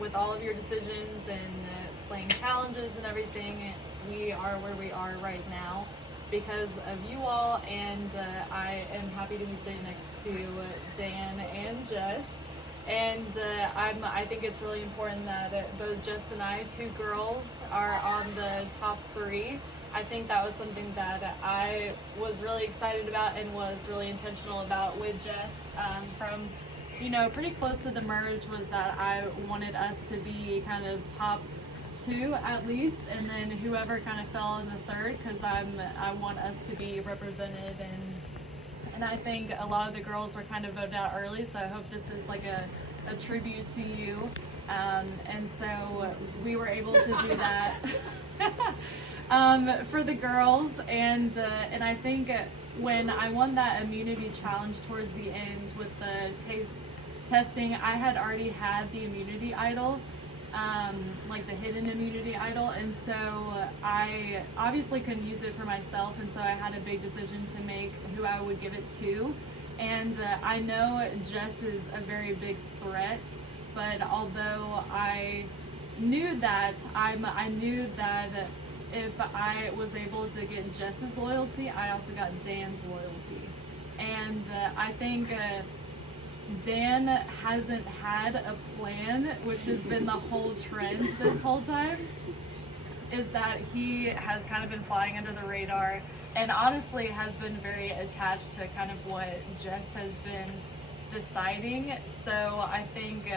with all of your decisions and playing challenges and everything, we are where we are right now because of you all, and I am happy to be sitting next to Dan and Jess. And I think it's really important that both Jess and I, 2 girls, are on the top 3. I think that was something that I was really excited about and was really intentional about with Jess from, you know, pretty close to the merge, was that I wanted us to be kind of top 2 at least, and then whoever kind of fell in the 3rd, because I want us to be represented, and I think a lot of the girls were kind of voted out early, so I hope this is like a tribute to you, and so we were able to do that for the girls, and I think when I won that immunity challenge towards the end with the taste testing, I had already had the immunity idol, like the hidden immunity idol, and so I obviously couldn't use it for myself, and so I had a big decision to make who I would give it to. And I know Jess is a very big threat, but although I knew that, I knew that if I was able to get Jess's loyalty, I also got Dan's loyalty. And I think Dan hasn't had a plan, which has been the whole trend this whole time, is that he has kind of been flying under the radar, and honestly has been very attached to kind of what Jess has been deciding. So I think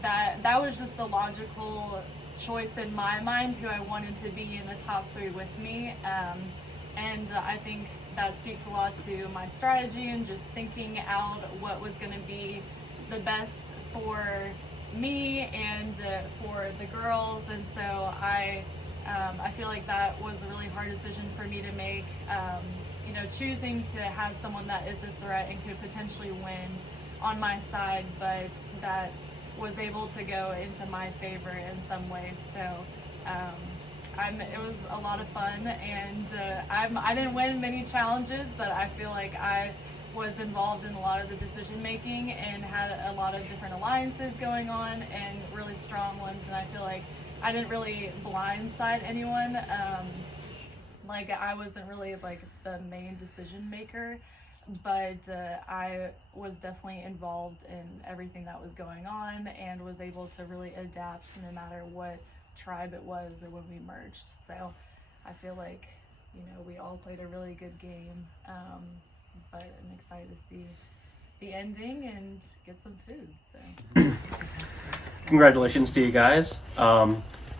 that was just the logical choice in my mind, who I wanted to be in the top 3 with me. And I think that speaks a lot to my strategy and just thinking out what was going to be the best for me and for the girls. And so I feel like that was a really hard decision for me to make, you know, choosing to have someone that is a threat and could potentially win on my side, but that was able to go into my favor in some ways. So it was a lot of fun, and I didn't win many challenges, but I feel like I was involved in a lot of the decision making and had a lot of different alliances going on, and really strong ones, and I feel like I didn't really blindside anyone. Like I wasn't really like the main decision maker, but I was definitely involved in everything that was going on and was able to really adapt no matter what tribe it was or when we merged. So I feel like, you know, we all played a really good game, but I'm excited to see the ending and get some food. So Congratulations to you guys.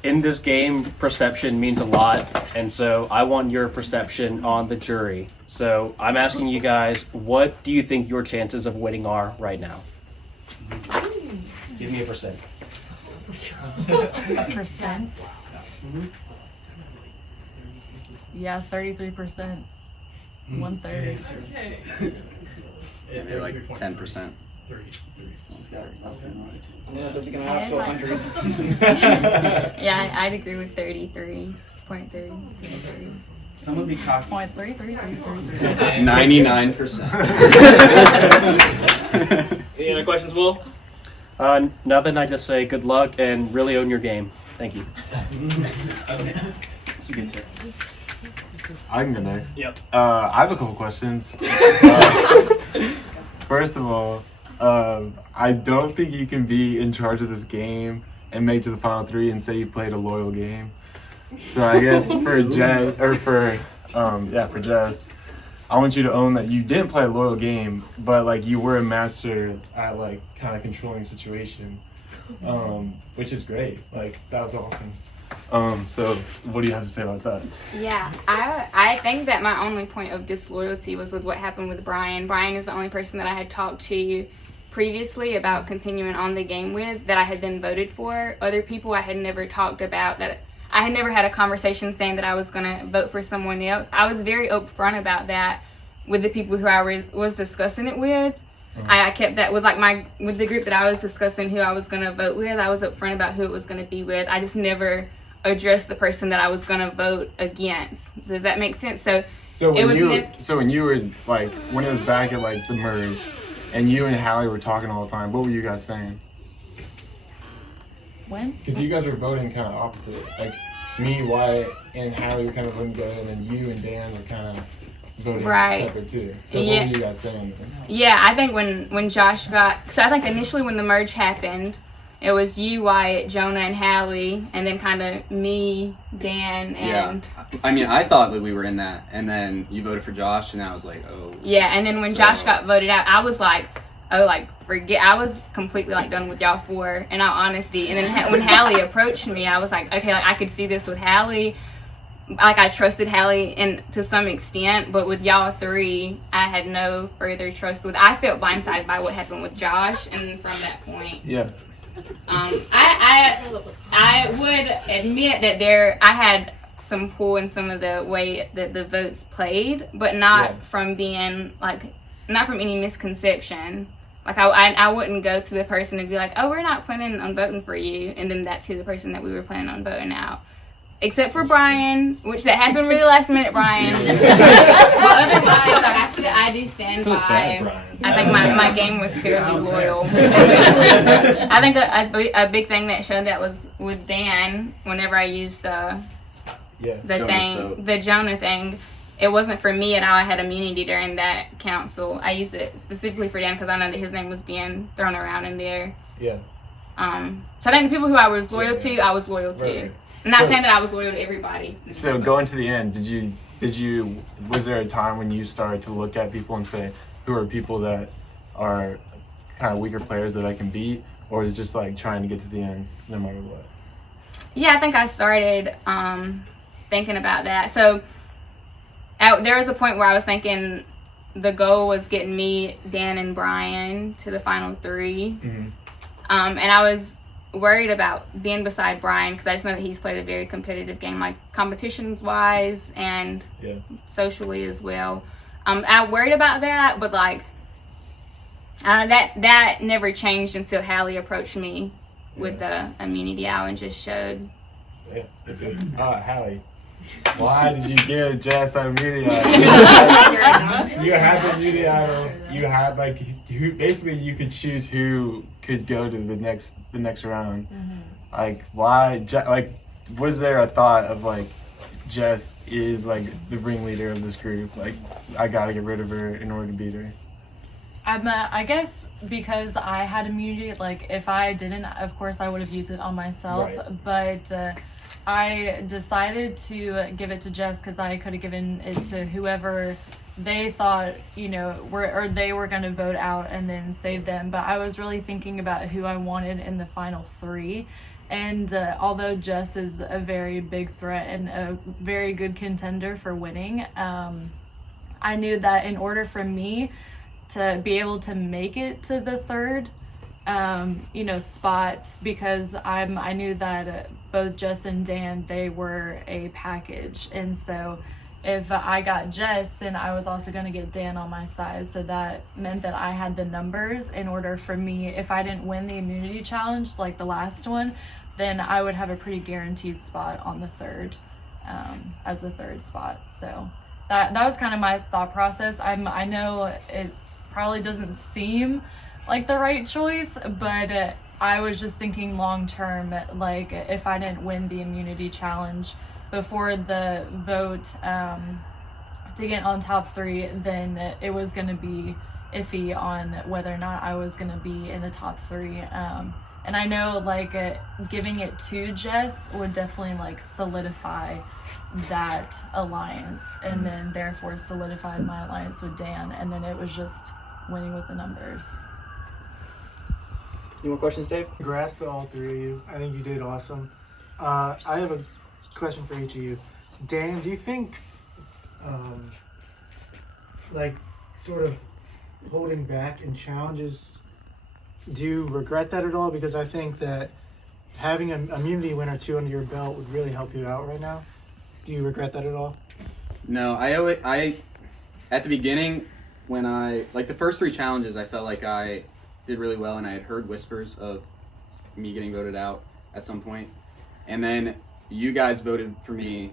In this game, perception means a lot, and so I want your perception on the jury. So I'm asking you guys, what do you think your chances of winning are right now? Give me a percent. A percent? Yeah, 33%. 1/3. Okay. Maybe like 10%. Yeah, this is gonna add up to 100. Yeah, I'd agree with 33.30. Someone be cocky. 99%. Any other questions, Will? Nothing. I just say good luck and really own your game. Thank you. That's a good sir. I can go next. Yep. I have a couple questions. First of all, I don't think you can be in charge of this game and make it to the final three and say you played a loyal game. So I guess for Jess, for Jess, I want you to own that you didn't play a loyal game, but like you were a master at like kind of controlling the situation, which is great. Like that was awesome. So what do you have to say about that? Yeah, I think that my only point of disloyalty was with what happened with Brian. Brian is the only person that I had talked to previously about continuing on the game with that I had then voted for. Other people I had never talked about, that I had never had a conversation saying that I was going to vote for someone else. I was very upfront about that with the people who I was discussing it with. I kept that with with the group that I was discussing who I was going to vote with. I was upfront about who it was going to be with. I just never addressed the person that I was going to vote against. Does that make sense? So when you were like, when it was back at like the merge and you and Hallie were talking all the time, what were you guys saying? When? Because you guys were voting kind of opposite. Like me, Wyatt, and Hallie were kind of voting together, and then you and Dan were kind of voting separate too. So what were you guys saying? Yeah, I think when Josh I think initially when the merge happened, it was you, Wyatt, Jonah, and Hallie, and then kind of me, Dan, and... Yeah. I mean, I thought that we were in that, and then you voted for Josh, and I was like, oh... Yeah, and then when Josh got voted out, I was like, oh, like, forget... I was completely, like, done with y'all four, in all honesty. And then when Hallie approached me, I was like, okay, like, I could see this with Hallie. Like, I trusted Hallie to some extent, but with y'all three, I had no further trust with... I felt blindsided by what happened with Josh, and from that point... Yeah. I would admit that I had some pull in some of the way that the votes played, but not from being not from any misconception. Like I wouldn't go to the person and be like, oh, we're not planning on voting for you, and then that's who the person that we were planning on voting out. Except for Brian, which that happened really last minute, Brian. But otherwise, I do stand by. I think my game was fairly loyal. I think a big thing that showed that was with Dan. Whenever I used the Jonah thing, it wasn't for me at all. I had immunity during that council. I used it specifically for Dan because I know that his name was being thrown around in there. Yeah. So I think the people who I was loyal to, I was loyal to. Right. I'm not saying that I was loyal to everybody. So going to the end, was there a time when you started to look at people and say, who are people that are kind of weaker players that I can beat? Or is it just like trying to get to the end no matter what? Yeah, I think I started thinking about that. So there was a point where I was thinking the goal was getting me, Dan, and Brian to the final three. Mm-hmm. And I was worried about being beside Brian because I just know that he's played a very competitive game, like competitions wise and socially as well. I worried about that, but like that never changed until Hallie approached me with the immunity out and just showed. Yeah, that's good. Hallie, why did you give Jess that immunity idol? You had the immunity idol. You had basically you could choose who could go to the next round. Mm-hmm. Like why? Was there a thought of like Jess is like the ringleader of this group? Like I gotta get rid of her in order to beat her. I guess because I had immunity. Like if I didn't, of course I would have used it on myself. Right. But I decided to give it to Jess because I could have given it to whoever they thought, they were going to vote out and then save them. But I was really thinking about who I wanted in the final three. And although Jess is a very big threat and a very good contender for winning, I knew that in order for me to be able to make it to the third, spot, because I knew that both Jess and Dan, they were a package. And so if I got Jess, then I was also going to get Dan on my side. So that meant that I had the numbers in order for me, if I didn't win the immunity challenge, like the last one, then I would have a pretty guaranteed spot on the third, as the third spot. So that was kind of my thought process. I know it probably doesn't seem like the right choice, but I was just thinking long term, like if I didn't win the immunity challenge, before the vote to get on top 3, then it was going to be iffy on whether or not I was going to be in the top 3. And I know like giving it to Jess would definitely like solidify that alliance, and then therefore solidified my alliance with Dan, and then it was just winning with the numbers. Any more questions, Dave? Congrats to all 3 of you. I think you did awesome. I have a question for each of you. Dan, do you think like sort of holding back in challenges, do you regret that at all? Because I think that having an immunity win or 2 under your belt would really help you out right now. Do you regret that at all? No, I at the beginning, when the first 3 challenges, I felt like I did really well, and I had heard whispers of me getting voted out at some point. And then you guys voted for me,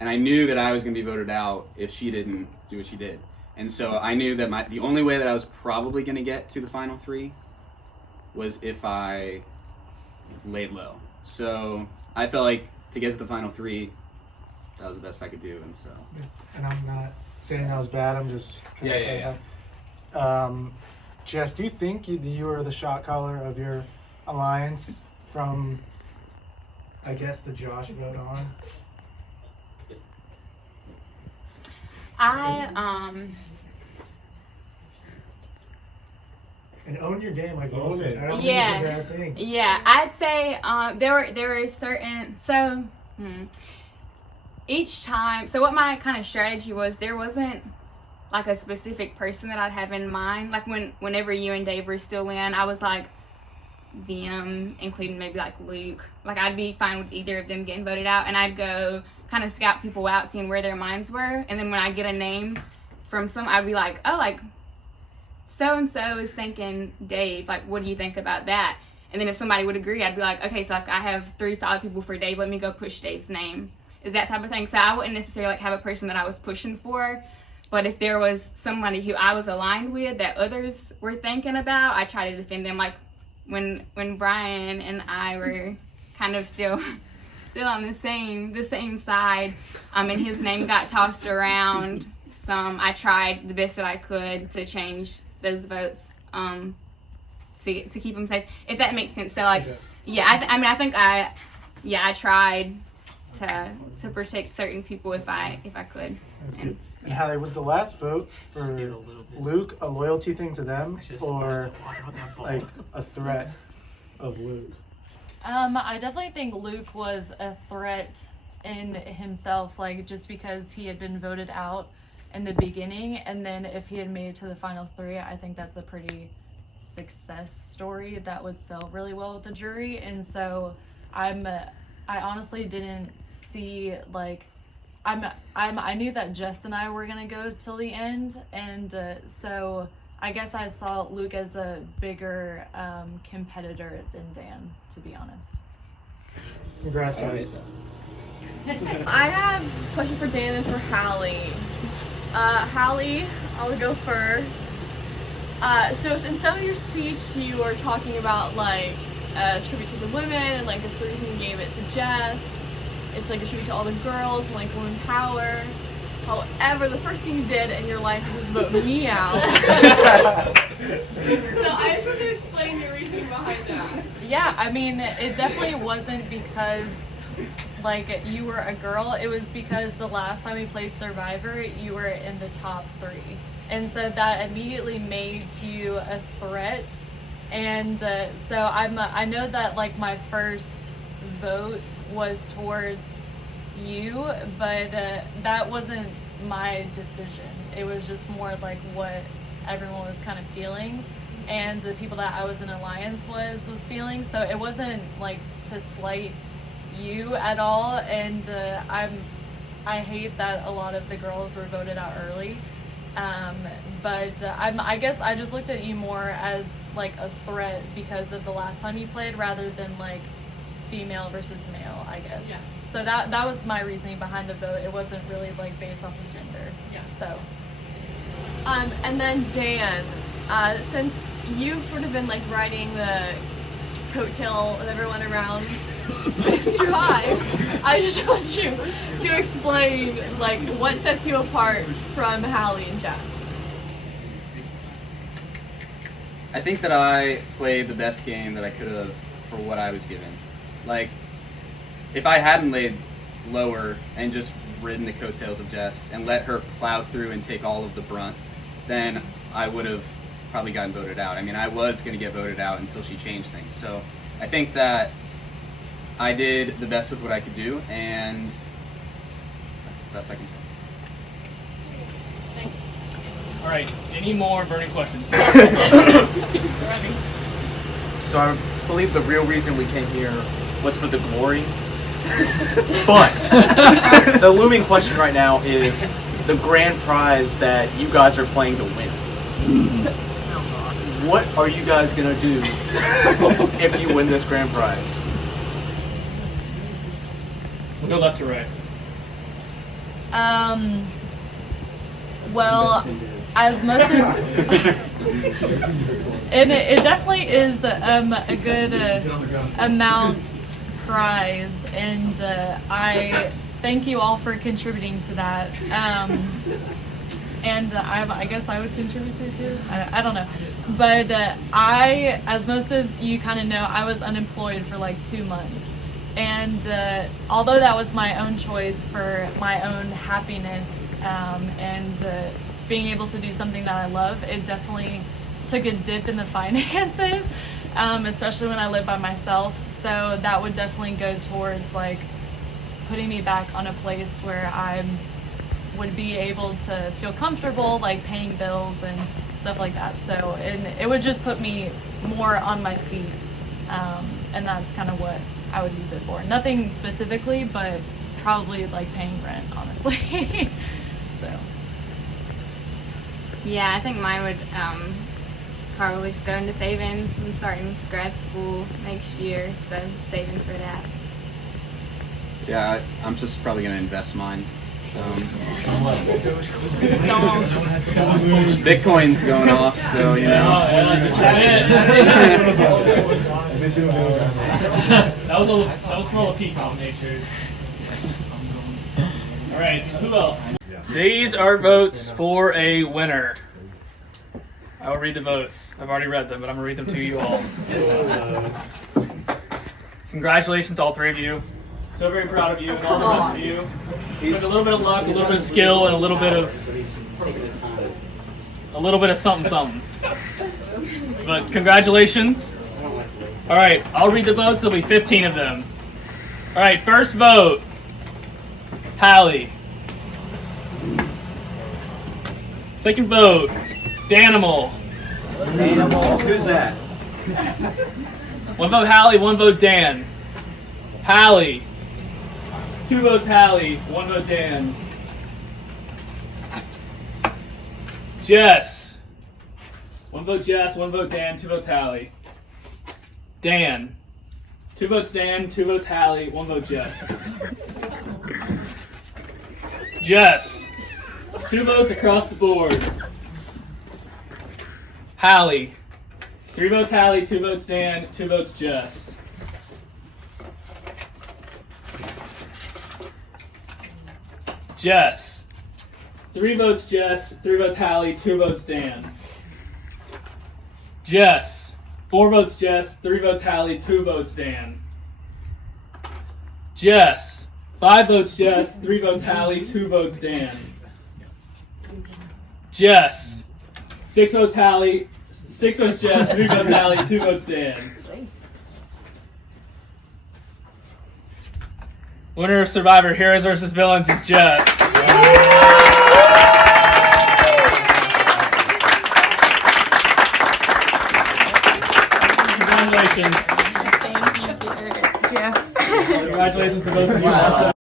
and I knew that I was going to be voted out if she didn't do what she did. And so I knew that the only way that I was probably going to get to the final 3 was if I laid low. So I felt like to get to the final 3, that was the best I could do, and so. And I'm not saying that was bad. I'm just trying to play back. Jess, do you think you were the shot caller of your alliance from, I guess, the Josh vote on? And own your game, like Will said. I don't think it's a bad thing. Yeah, I'd say there were certain, each time, so what my kind of strategy was, there wasn't like a specific person that I'd have in mind. Like whenever you and Dave were still in, I was like them, including maybe like Luke. Like I'd be fine with either of them getting voted out, and I'd go kind of scout people out, seeing where their minds were, and then when I get a name from some, I'd be like, oh, like so-and-so is thinking Dave, like what do you think about that? And then if somebody would agree, I'd be like, okay, so like I have 3 solid people for Dave, let me go push Dave's name. Is that type of thing. So I wouldn't necessarily like have a person that I was pushing for, but if there was somebody who I was aligned with that others were thinking about, I try to defend them. Like when Brian and I were kind of still on the same side, and his name got tossed around some, I tried the best that I could to change those votes to keep them safe, if that makes sense. So like, I think I tried to protect certain people if I could. That's good. And Hallie, was the last vote for Luke a loyalty thing to them, or like a threat of Luke? I definitely think Luke was a threat in himself, like just because he had been voted out in the beginning, and then if he had made it to the final 3, I think that's a pretty success story that would sell really well with the jury. And so I honestly didn't see like I knew that Jess and I were gonna go till the end, and so I guess I saw Luke as a bigger competitor than Dan, to be honest. Congrats, guys. I have a question for Dan and for Hallie. Hallie, I'll go first. So in some of your speech, you were talking about like a tribute to the women, and like it's the reason you gave it to Jess. It's like a tribute to all the girls and like women power. However, the first thing you did in your life was vote me out. So I just want to explain your reasoning behind that. Yeah, I mean, it definitely wasn't because like you were a girl. It was because the last time we played Survivor, you were in the top 3. And so that immediately made you a threat. And so I know that like my first vote was towards you, but that wasn't my decision. It was just more like what everyone was kind of feeling, and the people that I was in alliance was feeling. So it wasn't like to slight you at all. And I hate that a lot of the girls were voted out early. But I guess I just looked at you more as like a threat because of the last time you played, rather than like female versus male, I guess. Yeah. So that was my reasoning behind the vote. It wasn't really like based off of gender. Yeah. So. And then Dan, since you've sort of been like writing the coattail of everyone around this drive. I just want you to explain like what sets you apart from Hallie and Jess. I think that I played the best game that I could have for what I was given. Like, if I hadn't laid lower and just ridden the coattails of Jess and let her plow through and take all of the brunt, then I would have probably gotten voted out. I mean, I was going to get voted out until she changed things. So I think that I did the best with what I could do, and that's the best I can say. All right, any more burning questions? So I believe the real reason we came here was for the glory. But the looming question right now is the grand prize that you guys are playing to win. What are you guys gonna do if you win this grand prize? We'll go left to right. Well, as most of, and it definitely is a good amount prize, and I thank you all for contributing to that. And I guess I would contribute to too. I don't know, but I, as most of you kind of know, I was unemployed for like 2 months. And although that was my own choice for my own happiness and being able to do something that I love, it definitely took a dip in the finances, especially when I live by myself. So that would definitely go towards like putting me back on a place where I would be able to feel comfortable, like paying bills and stuff like that. So it would just put me more on my feet, and that's kind of what I would use it for. Nothing specifically, but probably like paying rent, honestly. So. Yeah, I think mine would probably just go into savings. I'm starting grad school next year, so saving for that. Yeah, I'm just probably going to invest mine. Bitcoin's going off, so you know. That was for all the peacock natures. All right, who else? These are votes for a winner. I will read the votes. I've already read them, but I'm gonna read them to you all. Congratulations, all three of you. So very proud of you and all the rest of you. It took a little bit of luck, a little bit of skill, and a little bit of something. But congratulations. All right, I'll read the votes. There'll be 15 of them. All right, first vote, Hallie. Second vote, Danimal. Who's that? One vote Hallie, one vote Dan. Hallie. 2 votes Hallie, 1 vote Dan. Jess. 1 vote Jess, 1 vote Dan, 2 votes Hallie. Dan. 2 votes Dan, 2 votes Hallie, 1 vote Jess. Jess. It's 2 votes across the board. Hallie. 3 votes Hallie, 2 votes Dan, 2 votes Jess. Jess. 3 votes Jess, 3 votes Hallie, 2 votes Dan. Jess. 4 votes Jess, 3 votes Hallie, 2 votes Dan. Jess. 5 votes Jess, 3 votes Hallie, 2 votes Dan. Jess. 6 votes Hallie, 6 votes Jess, 3 votes Hallie, 2 votes Dan. Winner of Survivor Heroes vs. Villains is Jess. Congratulations. Thank you, Jeff. Congratulations to both of you.